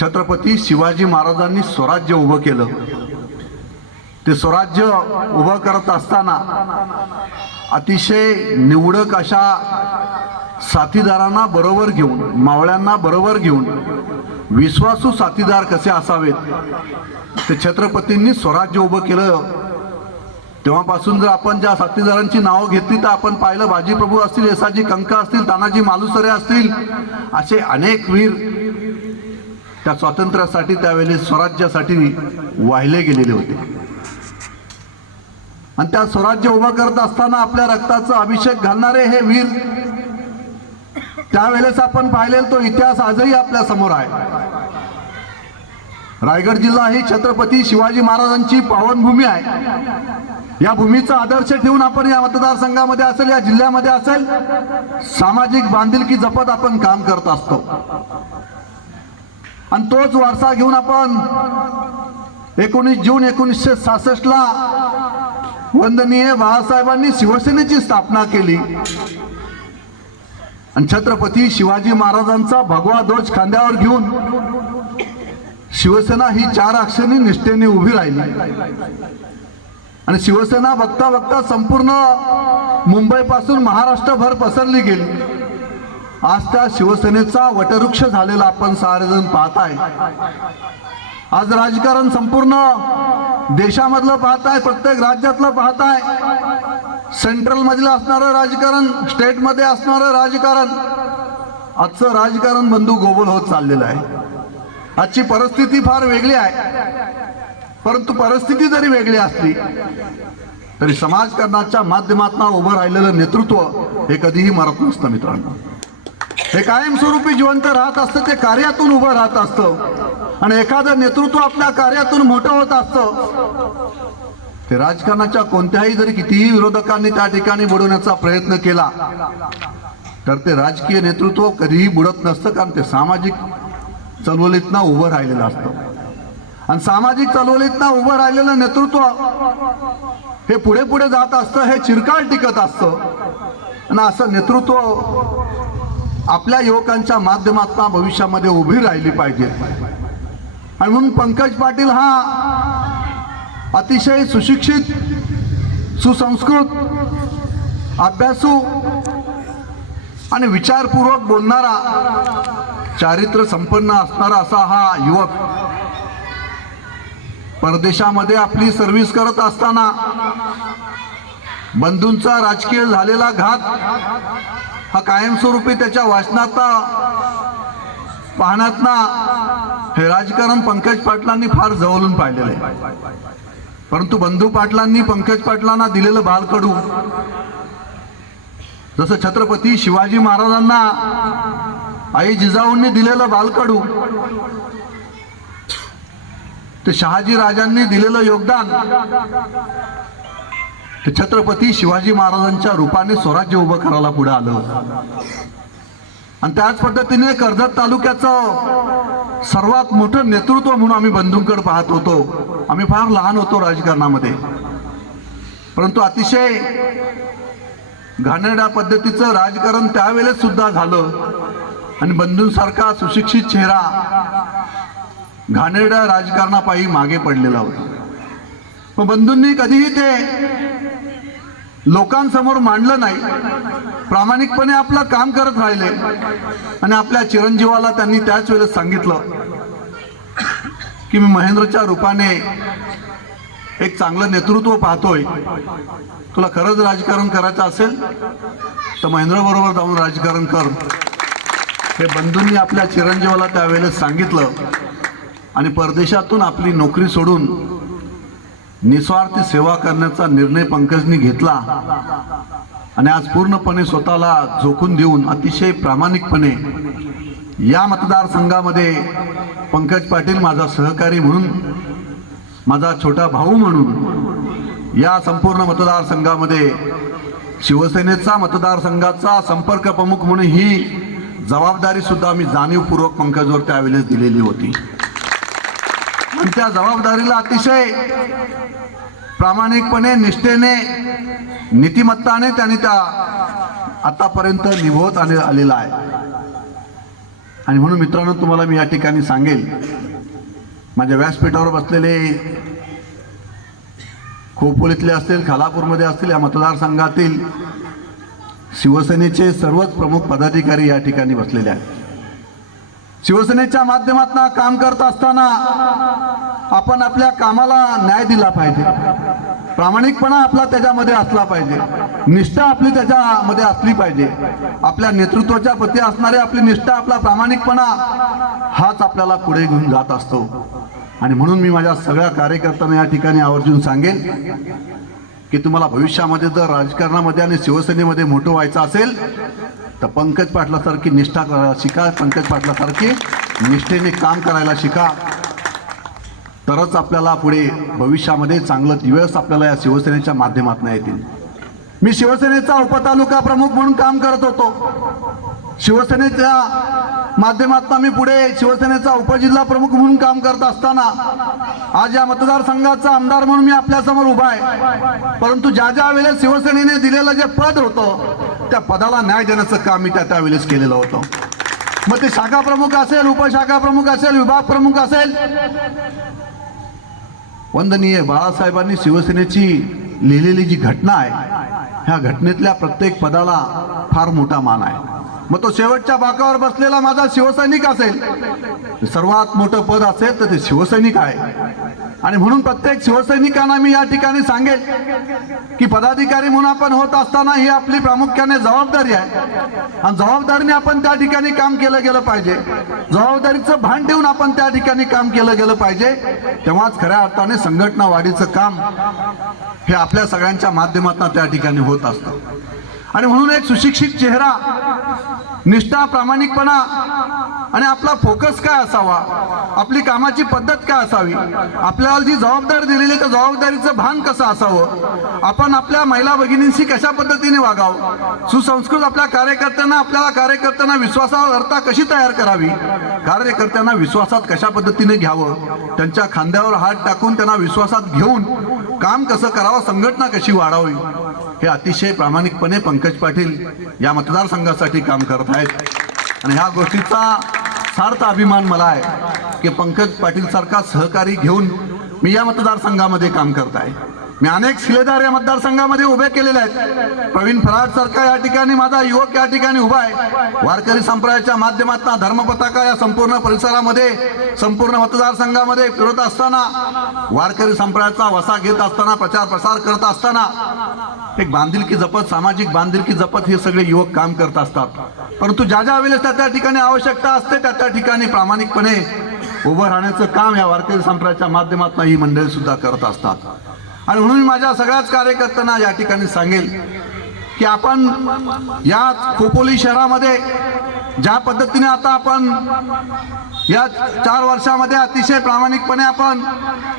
छत्रपती शिवाजी महाराजांनी स्वराज्य उभं केलं. ते स्वराज्य उभं करत असताना अतिशय निवडक अशा साथीदारांना बरोबर घेऊन, मावळ्यांना बरोबर घेऊन विश्वासू साथीदार कसे असावेत ते छत्रपतींनी स्वराज्य उभं केलं. तेव्हापासून जर आपण ज्या साथीदारांची नावं घेतली तर आपण पाहिलं, बाजीप्रभू असतील, येसाजी कंका असतील, तानाजी मालुसरे असतील, असे अनेक वीर त्या स्वातंत्र्यासाठी, त्यावेळी स्वराज्यासाठी वाहिले गेलेले होते. आणि त्या स्वराज्य उभं करत असताना आपल्या रक्ताचा अभिषेक घालणारे हे वीर, त्यावेळेस आपण पाहिलेला तो इतिहास आजही आपल्या समोर आहे. रायगड जिल्हा ही छत्रपती शिवाजी महाराजांची पावनभूमी आहे. या भूमीचा आदर्श ठेवून आपण या मतदारसंघामध्ये असेल, या जिल्ह्यामध्ये असेल, सामाजिक बांधिलकी जपत आपण काम करत असतो. आणि तोच वारसा घेऊन आपण 19 जून 1966 वंदनीय बाळासाहेबांनी शिवसेनेची स्थापना केली. आणि छत्रपती शिवाजी महाराजांचा भगवा ध्वज खांद्यावर घेऊन शिवसेना ही 4 अक्षरांनी निष्ठेने उभी राहिली. आणि शिवसेना बघता बघता संपूर्ण मुंबईपासून महाराष्ट्रभर पसरली गेली. आज त्या शिवसेनेचा वटवृक्ष झालेला आपण सारेजण पाहताय. आज राजकारण संपूर्ण देशामधलं पाहताय, प्रत्येक राज्यातलं पाहताय. सेंट्रल मधलं असणारं राजकारण, स्टेटमध्ये असणारं राजकारण, आजचं राजकारण बंधू गोबल होत चाललेलं आहे. आजची परिस्थिती फार वेगळी आहे. परंतु परिस्थिती जरी वेगळी असली तरी समाजकारणाच्या माध्यमातून उभं राहिलेलं नेतृत्व हे कधीही मरत नसतं मित्रांनो. हे कायमस्वरूपी जिवंत राहत असतं, ते कार्यातून उभं राहत असतं. आणि एखादं नेतृत्व आपल्या कार्यातून मोठं होत असतं. ते राजकारणाच्या कोणत्याही जरी कितीही विरोधकांनी त्या ठिकाणी बुडवण्याचा प्रयत्न केला तर ते राजकीय नेतृत्व कधीही बुडत नसतं, कारण ते सामाजिक चळवळीतनं उभं राहिलेलं असतं. आणि सामाजिक चळवळीतनं उभं राहिलेलं नेतृत्व हे पुढे पुढे जात असतं, हे चिरकाल टिकत असतं. आणि असं नेतृत्व आपल्या युवकांच्या माध्यमातून भविष्यामध्ये उभी राहिली पाहिजे. आणि म्हणून पंकज पाटील हा अतिशय सुशिक्षित, सुसंस्कृत, अभ्यासू आणि विचारपूर्वक बोलणारा, चारित्र्य संपन्न असणारा असा हा युवक परदेशामध्ये आपली सर्व्हिस करत असताना बंधूंचा राजकीय झालेला घात हा कायमस्वरूपी त्याच्या वाचनात पाहण्यातना हे राजकारण पंकज पाटलांनी फार जवळून पाहिलेलं आहे. परंतु बंधू पाटलांनी पंकज पाटलांना दिलेलं बालकडू, जसं छत्रपती शिवाजी महाराजांना आई जिजाऊंनी दिलेलं बालकडू, ते शहाजी राजांनी दिलेलं योगदान, ते छत्रपती शिवाजी महाराजांच्या रूपाने स्वराज्य उभं करायला पुढे आलं. आणि त्याच पद्धतीने कर्जत तालुक्याचं सर्वात मोठं नेतृत्व म्हणून आम्ही बंधूंकडे पाहत होतो. आम्ही फार लहान होतो राजकारणामध्ये, परंतु अतिशय घाणेरड्या पद्धतीचं राजकारण त्यावेळेस सुद्धा झालं. आणि बंधूंसारखा सुशिक्षित चेहरा घाणेरड्या राजकारणापायी मागे पडलेला होता. पण बंधूंनी कधीही ते लोकांसमोर मांडलं नाही, प्रामाणिकपणे आपलं काम करत राहिले. आणि आपल्या चिरंजीवाला त्यांनी त्याच वेळेस सांगितलं की मी महेंद्रच्या रूपाने एक चांगलं नेतृत्व पाहतोय, तुला खरंच राजकारण करायचं असेल तर महेंद्र बरोबर जाऊन राजकारण कर. हे बंधूंनी आपल्या चिरंजीवाला त्यावेळेस सांगितलं. आणि परदेशातून आपली नोकरी सोडून निस्वार्थी सेवा करण्याचा निर्णय पंकजनी घेतला. आणि आज पूर्णपणे स्वतःला झोकून देऊन अतिशय प्रामाणिकपणे या मतदारसंघामध्ये पंकज पाटील माझा सहकारी म्हणून, माझा छोटा भाऊ म्हणून या संपूर्ण मतदारसंघामध्ये शिवसेनेचा मतदारसंघाचा संपर्क प्रमुख म्हणून ही जबाबदारी सुद्धा मी जाणीवपूर्वक पंकजवर त्यावेळेस दिलेली होती. आणि त्या जबाबदारीला अतिशय प्रामाणिकपणे, निष्ठेने, नीतिमत्ताने त्यांनी त्या आतापर्यंत निभवत आलेला आहे. आणि म्हणून मित्रांनो, तुम्हाला मी या ठिकाणी सांगेल, माझ्या व्यासपीठावर बसलेले खोपोलीतले असतील, खालापूरमध्ये असतील, या मतदारसंघातील शिवसेनेचे सर्वच प्रमुख पदाधिकारी या ठिकाणी बसलेले आहेत. शिवसेनेच्या माध्यमातून काम करत असताना आपण आपल्या कामाला न्याय दिला पाहिजे, प्रामाणिकपणा आपला त्याच्यामध्ये असला पाहिजे, निष्ठा आपली त्याच्यामध्ये असली पाहिजे. आपल्या नेतृत्वाच्या प्रती असणारी आपली निष्ठा, आपला प्रामाणिकपणा हाच आपल्याला पुढे घेऊन जात असतो. आणि म्हणून मी माझ्या सगळ्या कार्यकर्त्यांना या ठिकाणी आवर्जून सांगेन की तुम्हाला भविष्यामध्ये जर राजकारणामध्ये आणि शिवसेनेमध्ये मोठं व्हायचं असेल तर पंकज पाटलासारखी निष्ठा करायला शिका, पंकज पाटलासारखी निष्ठेने काम करायला शिका. तरच आपल्याला पुढे भविष्यामध्ये चांगलं दिवस आपल्याला या शिवसेनेच्या माध्यमातून येतील. मी शिवसेनेचा उपतालुका प्रमुख म्हणून काम करत होतो. शिवसेनेच्या माध्यमातून मी पुढे शिवसेनेचा उपजिल्हा प्रमुख म्हणून काम करत असताना आज या मतदारसंघाचा आमदार म्हणून मी आपल्यासमोर उभा आहे. परंतु ज्या वेळेस शिवसेनेने दिलेलं जे पद होतं त्या पदाला न्याय देण्याचं काम मी त्यावेळेस केलेलं होतं. मग ते शाखा प्रमुख असेल, उपशाखा प्रमुख असेल, विभाग प्रमुख असेल. वंदनीय बाळासाहेबांनी शिवसेनेची लिहिलेली जी घटना आहे, ह्या घटनेतल्या प्रत्येक पदाला फार मोठा मान आहे. मग तो शेवटच्या बाकावर बसलेला माझा शिवसैनिक असेल, सर्वात मोठं पद असेल तर ते शिवसैनिक आहे. आणि म्हणून प्रत्येक शिवसैनिकांना मी या ठिकाणी सांगेल की पदाधिकारी म्हणून आपण होत असताना ही आपली प्रामुख्याने जबाबदारी आहे. आणि जबाबदारीने आपण त्या ठिकाणी काम केलं गेलं पाहिजे, जबाबदारीचं भान ठेवून आपण त्या ठिकाणी काम केलं गेलं पाहिजे. तेव्हाच खऱ्या अर्थाने संघटना वाढीचं काम हे आपल्या सगळ्यांच्या माध्यमातून त्या ठिकाणी होत असतं. आणि म्हणून एक सुशिक्षित चेहरा, निष्ठा, प्रामाणिकपणा आणि आपला फोकस काय असावा, आपली कामाची पद्धत काय असावी, आपल्याला जी जबाबदारी दिलेली त्या जबाबदारीचं भान कसं असावं, आपण आपल्या महिला भगिनींशी कशा पद्धतीने वागावं, सुसंस्कृत आपल्या कार्यकर्त्यांना विश्वासार्हता कशी तयार करावी, कार्यकर्त्यांना विश्वासात कशा पद्धतीने घ्यावं, त्यांच्या खांद्यावर हात टाकून त्यांना विश्वासात घेऊन काम कसं करावं, संघटना कशी वाढावी, हे अतिशय प्रामाणिकपणे पंकज पाटील या मतदारसंघासाठी काम करत आहेत. आणि ह्या गोष्टीचा सार्थ अभिमान मला आहे की पंकज पाटील सारखा सहकारी घेऊन मी या मतदारसंघामध्ये काम करत आहे. मी अनेक शिलेदार या मतदारसंघामध्ये उभे केलेले आहेत. प्रवीण फराड सारखा या ठिकाणी माझा युवक या ठिकाणी उभा आहे. वारकरी संप्रदायाच्या माध्यमातून धर्मपताका या संपूर्ण परिसरामध्ये, संपूर्ण मतदारसंघामध्ये फिरत असताना, वारकरी संप्रदायाचा वसा घेत असताना, प्रचार प्रसार करत असताना एक बांधिलकी जपत, सामाजिक बांधिलकी जपत हे सगळे युवक काम करत असतात. परंतु ज्या वेळेस त्या ठिकाणी आवश्यकता असते त्या ठिकाणी प्रामाणिकपणे उभं राहण्याचं काम या वारकरी संप्रदायाच्या माध्यमातून ही मंडळी सुद्धा करत असतात. आणि म्हणून मी माझ्या सगळ्याच कार्यकर्त्यांना या ठिकाणी सांगेल की आपण या खोपोली शहरामध्ये ज्या पद्धतीने आता आपण या 4 वर्षामध्ये अतिशय प्रामाणिकपणे आपण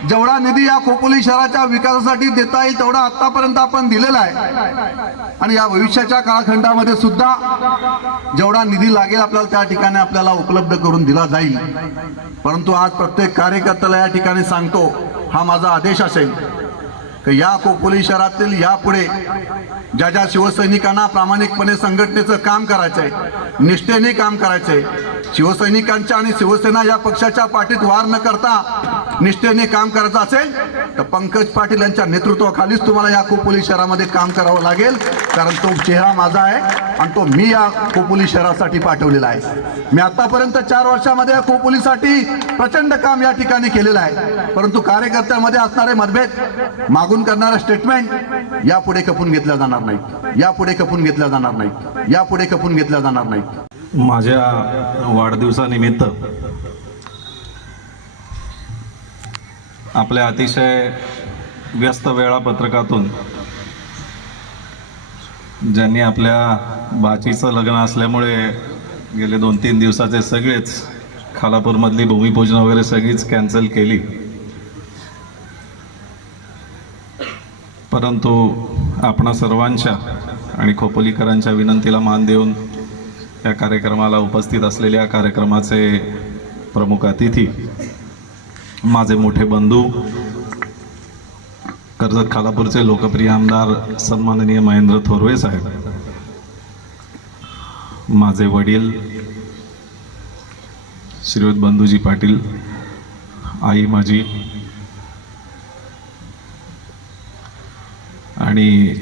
जेवढा निधी या खोपोली शहराच्या विकासासाठी देता येईल तेवढा आतापर्यंत आपण दिलेला आहे. आणि या भविष्याच्या कालखंडामध्ये सुद्धा जेवढा निधी लागेल आपल्याला त्या ठिकाणी आपल्याला उपलब्ध करून दिला जाईल. परंतु आज प्रत्येक कार्यकर्त्याला या ठिकाणी सांगतो, हा माझा आदेश असेल की या खोपोली शहरातील यापुढे ज्या शिवसैनिकांना प्रामाणिकपणे संघटनेचं काम करायचंय, निष्ठेने काम करायचंय, शिवसैनिकांच्या आणि शिवसेना या पक्षाच्या पाठीत वार न करता निष्ठेने काम करायचं असेल तर पंकज पाटील यांच्या नेतृत्वाखालीच तुम्हाला या खोपोली शहरामध्ये काम करावं लागेल. कारण तो चेहरा माझा आहे आणि तो मी या खोपोली शहरासाठी पाठवलेला आहे. मी आतापर्यंत 4 वर्षामध्ये या खोपोलीसाठी प्रचंड काम या ठिकाणी केलेलं आहे. परंतु कार्यकर्त्यांमध्ये असणारे मतभेद, मागून करणारे स्टेटमेंट यापुढे खपून घेतल्या जाणार नाहीत, यापुढे खपून घेतल्या जाणार नाहीत, यापुढे खपून घेतल्या जाणार नाहीत. माझ्या वाढदिवसानिमित्त आपल्या अतिशय व्यस्त वेळापत्रकातून ज्यांनी आपल्या भाचीचं लग्न असल्यामुळे गेले 2-3 दिवसाचे सगळेच खालापूरमधली भूमिपूजन वगैरे सगळीच कॅन्सल केली, परंतु आपणा सर्वांच्या आणि खोपोलीकरांच्या विनंतीला मान देऊन या कार्यक्रमाला उपस्थित असलेल्या कार्यक्रमाचे प्रमुख अतिथी, माझे मोठे बंधू, कर्जत खालापूरचे लोकप्रिय आमदार सन्माननीय महेंद्र थोरवे साहेब, माझे वडील श्रीयुत बंधूजी पाटील, आई माझी, आणि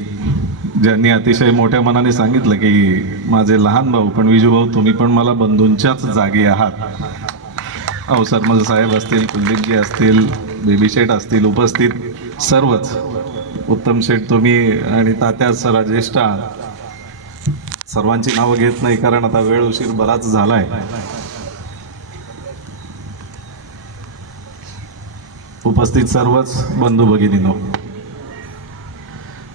ज्यांनी अतिशय मोठ्या मनाने सांगितलं की माझे लहान भाऊ पण विजूभाऊ तुम्ही पण मला बंधूंच्याच जागी आहात. अवसरमल साहेब असतील, कुलदीपजी असतील, बेबी शेठ असतील, उपस्थित सर्वच, उत्तम शेठ तुम्ही आणि तात्या सर ज्येष्ठ आहात. सर्वांची नावं घेत नाही कारण आता वेळ उशीर बराच झालाय. उपस्थित सर्वच बंधू भगिनींनो,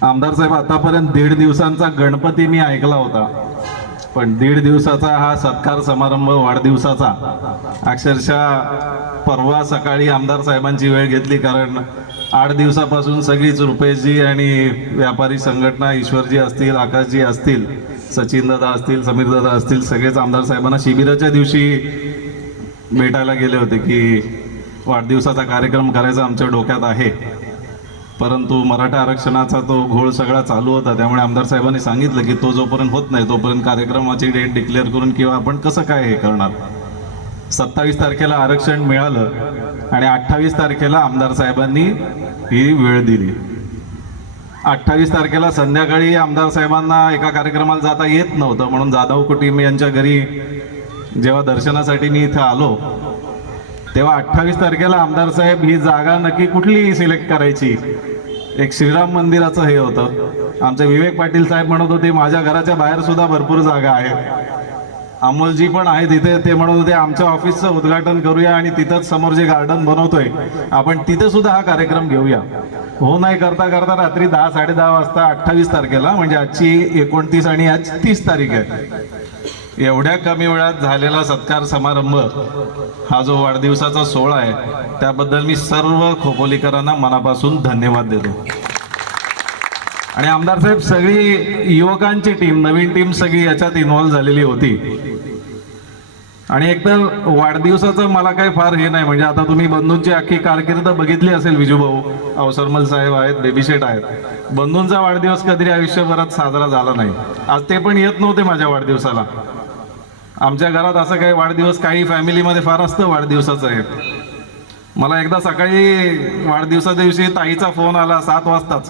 आमदार साहेब आतापर्यंत 1.5 दिवसांचा गणपती मी ऐकला होता, पण 1.5 दिवसाचा हा सत्कार समारंभ वाढदिवसाचा अक्षरशः परवा सकाळी आमदार साहेबांची वेळ घेतली, कारण 8 दिवसापासून सगळीच रुपेशजी आणि व्यापारी संघटना, ईश्वरजी असतील, आकाशजी असतील, सचिन दादा असतील, समीर दादा असतील, सगळेच आमदार साहेबांना शिबिराच्या दिवशी भेटायला गेले होते की वाढदिवसाचा कार्यक्रम करायचा आमच्या डोक्यात आहे. परंतु मराठा आरक्षणाचा तो घोळ सगळा चालू होता, त्यामुळे आमदार साहेबांनी सांगितलं की तो जोपर्यंत होत नाही तोपर्यंत कार्यक्रमाची डेट डिक्लेअर करून किंवा आपण कसं काय हे करणार. 27 तारखेला आरक्षण मिळालं आणि 28 तारखेला आमदार साहेबांनी ही वेळ दिली. 28 तारखेला संध्याकाळी आमदार साहेबांना एका कार्यक्रमाला जाता येत नव्हतं, म्हणून जाधव कुटुंब यांच्या घरी जेव्हा दर्शनासाठी मी इथं आलो तेव्हा 28 तारखेला आमदार साहेब ही जागा नक्की कुठली सिलेक्ट करायची, एक श्रीराम मंदिराचं हे होतं. आमचे विवेक पाटील साहेब म्हणत होते माझ्या घराच्या बाहेर सुद्धा भरपूर जागा आहेत. अमोलजी पण आहे तिथे, ते म्हणत होते आमच्या ऑफिसचं उद्घाटन करूया आणि तिथंच समोर जे गार्डन बनवतोय आपण तिथे सुद्धा हा कार्यक्रम घेऊया. हो नाही करता करता रात्री 10, 10:30 वाजता 28 तारखेला, म्हणजे आजची 29 आणि आज 30 तारीख आहे, एवढ्या कमी वेळात झालेला सत्कार समारंभ हा जो वाढदिवसाचा सोहळा आहे त्याबद्दल मी सर्व खोपोलीकरांना मनापासून धन्यवाद देतो. आणि आमदार साहेब सगळी युवकांची टीम, नवीन टीम सगळी याच्यात इन्व्हॉल्व्ह झालेली होती. आणि एकतर वाढदिवसाचं मला काही फार हे नाही, म्हणजे आता तुम्ही बंधूंची अख्खी कारकीर्द बघितली असेल. विजूभाऊ, अवसरमल साहेब आहेत, बेबी शेठ आहेत. बंधूंचा वाढदिवस कधी आयुष्यभरात साजरा झाला नाही. आज ते पण येत नव्हते माझ्या वाढदिवसाला. आमच्या घरात असं काही वाढदिवस, काही फॅमिलीमध्ये फार असतं वाढदिवसाचं हे. मला एकदा सकाळी वाढदिवसाच्या दिवशी ताईचा फोन आला 7 वाजताच.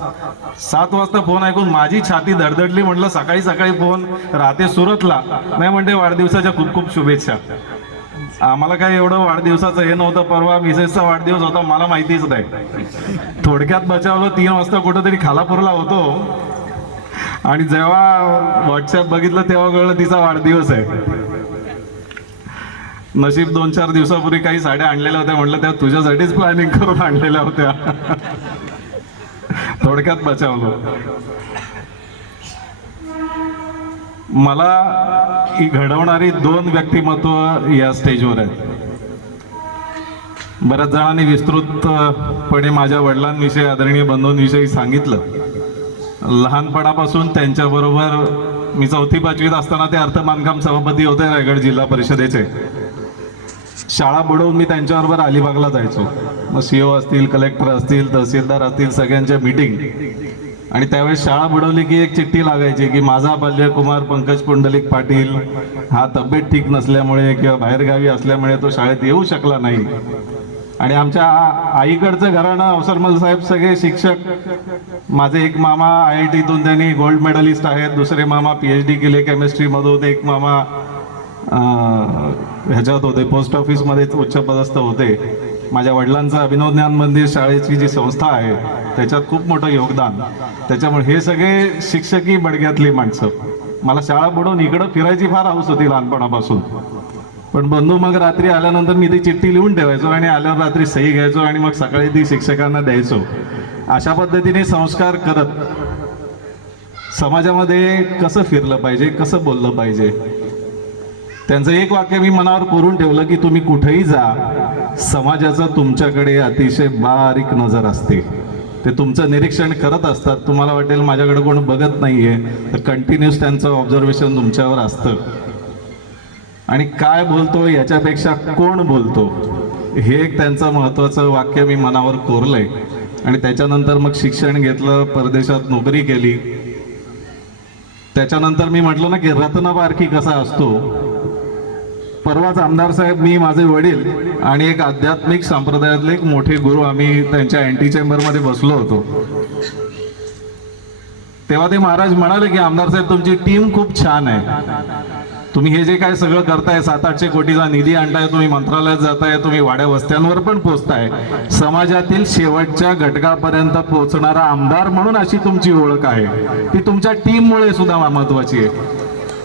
7 वाजता फोन ऐकून माझी छाती धडधडली. म्हटलं सकाळी सकाळी फोन, राहते सुरतला, नाही म्हणते वाढदिवसाच्या खूप खूप शुभेच्छा. आम्हाला काही एवढं वाढदिवसाचं हे नव्हतं. परवा मिसेसचा वाढदिवस होता, मला माहितीच नाही. थोडक्यात बचावलं. 3 वाजता कुठंतरी खालापूरला होतो आणि जेव्हा व्हॉट्सअप बघितलं तेव्हा कळलं तिचा वाढदिवस आहे. नशीब 2-4 दिवसापूर्वी काही साड्या आणलेल्या होत्या, म्हटलं त्या तुझ्यासाठीच प्लॅनिंग करून आणलेल्या होत्या. थोडक्यात बचावलो. मला ही घडवणारी 2 व्यक्तिमत्व या स्टेजवर आहेत. बऱ्याच जणांनी विस्तृतपणे माझ्या वडिलांविषयी, आदरणीय बंधूंविषयी सांगितलं. लहानपणापासून त्यांच्याबरोबर मी 4वी-5वीत असताना ते अर्थ बांधकाम सभापती होते रायगड जिल्हा परिषदेचे. शाळा बुडवून मी त्यांच्याबरोबर अलिबागला जायचो. मग CO असतील, कलेक्टर असतील, तहसीलदार असतील, सगळ्यांच्या मीटिंग. आणि त्यावेळेस शाळा बुडवली की एक चिठ्ठी लागायची की माझा बाल्यकुमार पंकज पुंडलिक पाटील हा तब्येत ठीक नसल्यामुळे किंवा बाहेरगावी असल्यामुळे तो शाळेत येऊ शकला नाही. आणि आमच्या आईकडचं घराणं अवसरमल साहेब सगळे शिक्षक. माझे एक मामा IITतून त्यांनी गोल्ड मेडलिस्ट आहेत, दुसरे मामा PhD केले केमिस्ट्रीमधून, एक मामा ह्याच्यात होते पोस्ट ऑफिसमध्ये उच्च पदस्थ होते. माझ्या वडिलांचं अभिनव ज्ञान मंदिर शाळेची जी संस्था आहे त्याच्यात खूप मोठं योगदान. त्याच्यामुळे हे सगळे शिक्षकी बडग्यातली माणसं. मला शाळा बुडवून इकडं फिरायची फार हौस होती लहानपणापासून. पण बंधू मग रात्री आल्यानंतर मी ती चिठ्ठी लिहून ठेवायचो आणि आल्यावर रात्री सही घ्यायचो आणि मग सकाळी ती शिक्षकांना द्यायचो. अशा पद्धतीने संस्कार करत समाजामध्ये कसं फिरलं पाहिजे, कसं बोललं पाहिजे. त्यांचं एक वाक्य मी मनावर कोरून ठेवलं की तुम्ही कुठेही जा, समाजाचं तुमच्याकडे अतिशय बारीक नजर असते. ते तुमचं निरीक्षण करत असतात. तुम्हाला वाटेल माझ्याकडे कोण बघत नाहीये, तर कंटिन्यूस त्यांचं ऑब्झर्वेशन तुमच्यावर असतं. आणि काय बोलतो याच्यापेक्षा कोण बोलतो हे एक त्यांचं महत्त्वाचं वाक्य मी मनावर कोरलंय. आणि त्याच्यानंतर मग शिक्षण घेतलं, परदेशात नोकरी केली. त्याच्यानंतर मी म्हटलं ना की रत्नबारखी कसा असतो. परवाच आमदार साहेब, मी, माझे वडील आणि एक आध्यात्मिक संप्रदायातले एक मोठे गुरु आम्ही त्यांच्या अँटी चेंबरमध्ये बसलो होतो. तेव्हा ते महाराज म्हणाले की आमदार साहेब तुमची टीम खूप छान आहे, तुम्ही हे जे काय सगळं करताय, 700-800 कोटीचा निधी आणताय, तुम्ही मंत्रालयात जाताय, तुम्ही वाड्या वस्त्यांवर पण पोहोचताय, समाजातील शेवटच्या घटकापर्यंत पोहोचणारा आमदार म्हणून अशी तुमची ओळख आहे, ती तुमच्या टीममुळे सुद्धा महत्वाची आहे.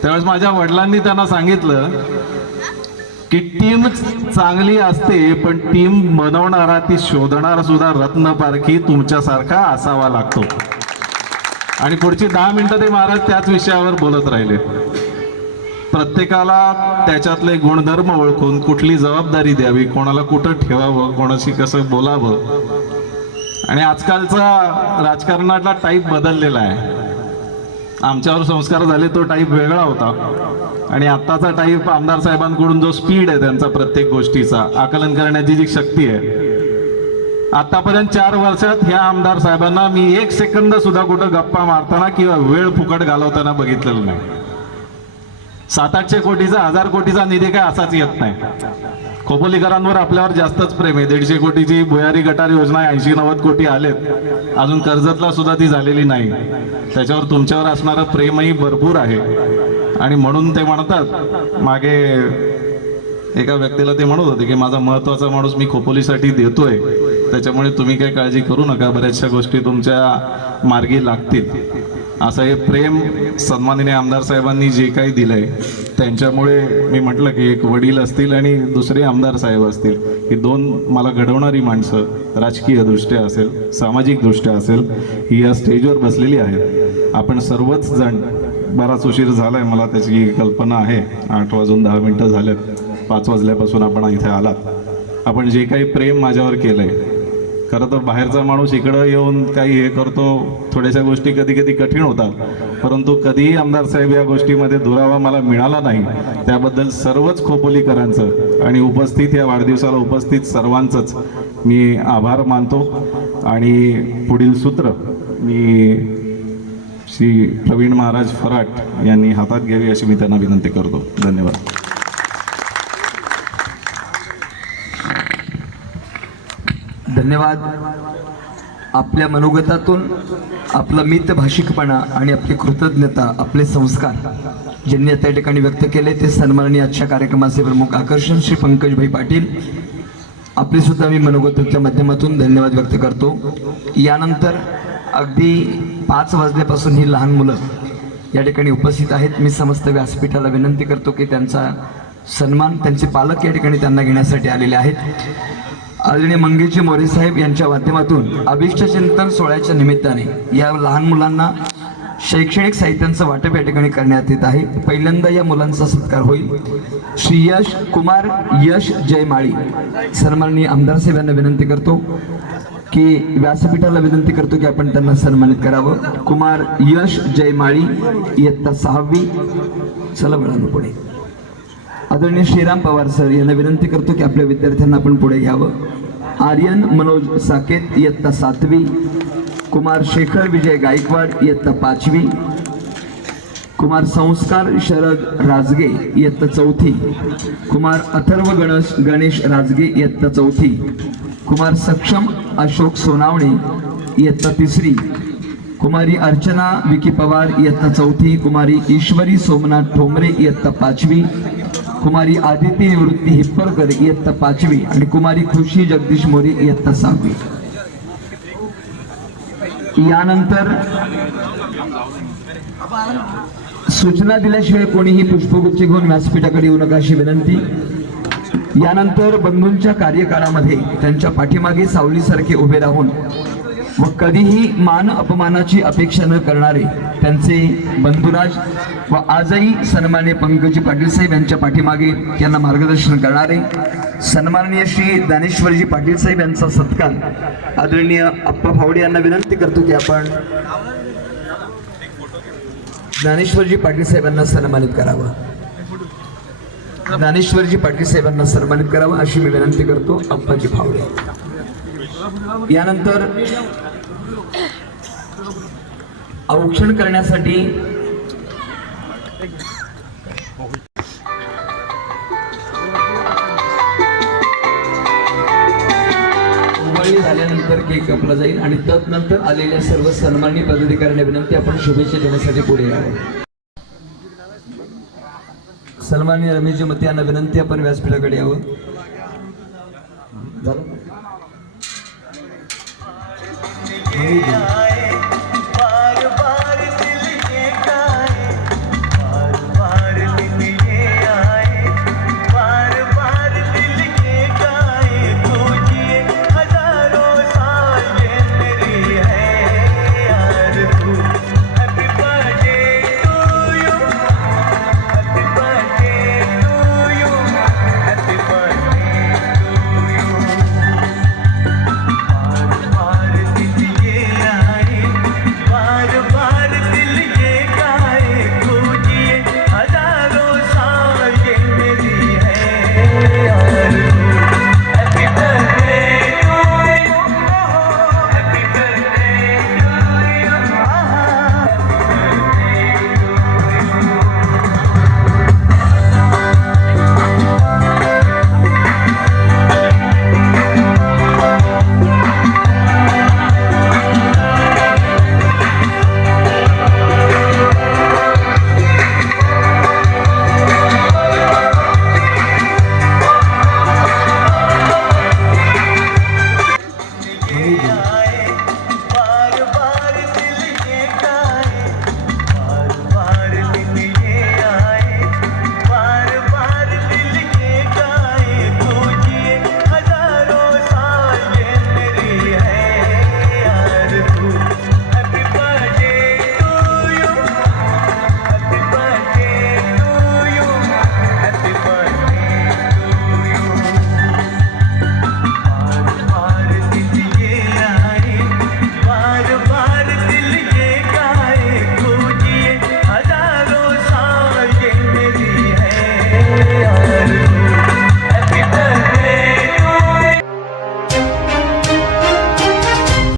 त्यावेळेस माझ्या वडिलांनी त्यांना सांगितलं की टीम चांगली असते, पण टीम बनवणारा, ती शोधणारा सुद्धा रत्नपारखी तुमच्यासारखा असावा लागतो. आणि पुढची 10 मिनिटं ते महाराज त्याच विषयावर बोलत राहिले. प्रत्येकाला त्याच्यातले गुणधर्म ओळखून कुठली जबाबदारी द्यावी, कोणाला कुठं ठेवावं, कोणाशी कसं बोलावं. आणि आजकालचा राजकारणातला टाईप बदललेला आहे. आमच्यावर संस्कार झाले तो टाईप वेगळा होता, आणि आत्ताचा टाईप आमदार साहेबांकडून जो स्पीड आहे त्यांचा, प्रत्येक गोष्टीचा आकलन करण्याची जी शक्ती आहे, आतापर्यंत 4 वर्षात ह्या आमदार साहेबांना मी 1 सेकंद सुद्धा कुठं गप्पा मारताना किंवा वेळ फुकट घालवताना बघितलेलं नाही. 700-800 कोटीचा, 1000 कोटीचा निधी काय असाच येत नाही. खोपोलीकरांवर आपल्यावर जास्तच प्रेम आहे. 150 कोटीची भुयारी गटार योजना 80-90 कोटी आलेत, अजून कर्जतला सुद्धा ती झालेली नाही. त्याच्यावर तुमच्यावर असणारं प्रेमही भरपूर आहे. आणि म्हणून ते म्हणतात, मागे एका व्यक्तीला ते म्हणत होते की माझा महत्वाचा माणूस मी खोपोलीसाठी देतोय, त्याच्यामुळे तुम्ही काही काळजी करू नका, बऱ्याचशा गोष्टी तुमच्या मार्गी लागतील. असं हे प्रेम सन्माननीय आमदार साहेबांनी जे काही दिलंय, त्यांच्यामुळे मी म्हटलं की एक वडील असतील आणि दुसरे आमदार साहेब असतील, ही 2 मला घडवणारी माणसं, राजकीय दृष्ट्या असेल, सामाजिक दृष्ट्या असेल, ही या स्टेजवर बसलेली आहेत. आपण सर्वच जण, बराच उशीर झालाय मला त्याची कल्पना आहे, 8 वाजून 10 मिनिटं झालेत, 5 वाजल्यापासून आपण इथे आलात. आपण जे काही प्रेम माझ्यावर केलंय, खरं तर बाहेरचा माणूस इकडं येऊन काही हे करतो, थोड्याशा गोष्टी कधी कधी कठीण होतात, परंतु कधीही आमदार साहेब या गोष्टीमध्ये दुरावा मला मिळाला नाही. त्याबद्दल सर्वच खोपोलीकरांचं आणि उपस्थित या वाढदिवसाला उपस्थित सर्वांचंच मी आभार मानतो. आणि पुढील सूत्र मी श्री प्रवीण महाराज फराट यांनी हातात घ्यावी अशी मी त्यांना विनंती करतो. धन्यवाद. धन्यवाद. आपल्या मनोगतातून आपला मितभाषिकपणा आणि आपली कृतज्ञता, आपले संस्कार ज्यांनी त्या ठिकाणी व्यक्त केले, ते सन्माननीय आजच्या कार्यक्रमाचे प्रमुख आकर्षण श्री पंकजभाई पाटील, आपले सुद्धा मी मनोगताच्या माध्यमातून धन्यवाद व्यक्त करतो. यानंतर अगदी 5 वाजल्यापासून ही लहान मुलं या ठिकाणी उपस्थित आहेत. मी समस्त व्यासपीठाला विनंती करतो की त्यांचा सन्मान, त्यांचे पालक या ठिकाणी त्यांना घेण्यासाठी आलेले आहेत. आदरणीय मंगेशजी मोरे साहेब यांच्या माध्यमातून अभिष्ट चिंतन सोहळ्याच्या निमित्ताने या लहान मुलांना शैक्षणिक साहित्यांचं वाटप या ठिकाणी करण्यात येत आहे. पहिल्यांदा या मुलांचा सत्कार होईल. श्री यश कुमार यश जयमाळी, सन्माननीय आमदार साहेब यांना विनंती करतो की व्यासपीठाला विनंती करतो की आपण त्यांना सन्मानित करावं. कुमार यश जयमाळी, इयत्ता 6वी. चला मुलांना पुढे. आदरणीय श्रीराम पवार सर यांना विनंती करतो की आपल्या विद्यार्थ्यांना आपण पुढे घ्यावं. आर्यन मनोज साकेत, इयत्ता 7वी. कुमार शेखर विजय गायकवाड, इयत्ता 5वी. कुमार संस्कार शरद राजगे, इयत्ता 4थी. कुमार अथर्व गणेश राजगे, इयत्ता 4थी. कुमार सक्षम अशोक सोनावणे, इयत्ता 3री. कुमारी अर्चना विकी पवार, इयत्ता 4थी. कुमारी ईश्वरी सोमनाथ ठोंबरे, इयत्ता 5वी. कुमारी आदिती निवृत्ती हिप्परकर, इयत्ता 5वी. आणि कुमारी खुशी जगदीश मोरे, इयत्ता 6वी. यानंतर सूचना दिल्याशिवाय कोणीही पुष्पगुच्छ घेऊन व्यासपीठाकडे येऊ नका अशी विनंती. यानंतर बंधूंच्या कार्यकाळामध्ये त्यांच्या पाठीमागे सावलीसारखे उभे राहून व कधीही मान अपमानाची अपेक्षा न करणारे त्यांचे बंधुराज व आजही सन्माननीय पंकजी पाटील साहेब यांच्या पाठीमागे यांना मार्गदर्शन करणारे सन्माननीय श्री ज्ञानेश्वरजी पाटील साहेब यांचा सत्कार आदरणीय अप्पा फावडे यांना विनंती करतो की आपण ज्ञानेश्वरजी पाटील साहेबांना सन्मानित करावं. ज्ञानेश्वरजी पाटील साहेबांना सन्मानित करावं अशी मी विनंती करतो. अप्पाजी फावडे. यानंतर औक्षण करण्यासाठी झाल्यानंतर त्यानंतर केक कापला जाईल आणि तदनंतर आलेल्या सर्व सन्माननीय पदाधिकाऱ्यांना विनंती आपण शुभेच्छा देण्यासाठी पुढे यावं. सन्माननीय रमेशजी मते यांना विनंती आपण व्यासपीठाकडे यावं. झालं?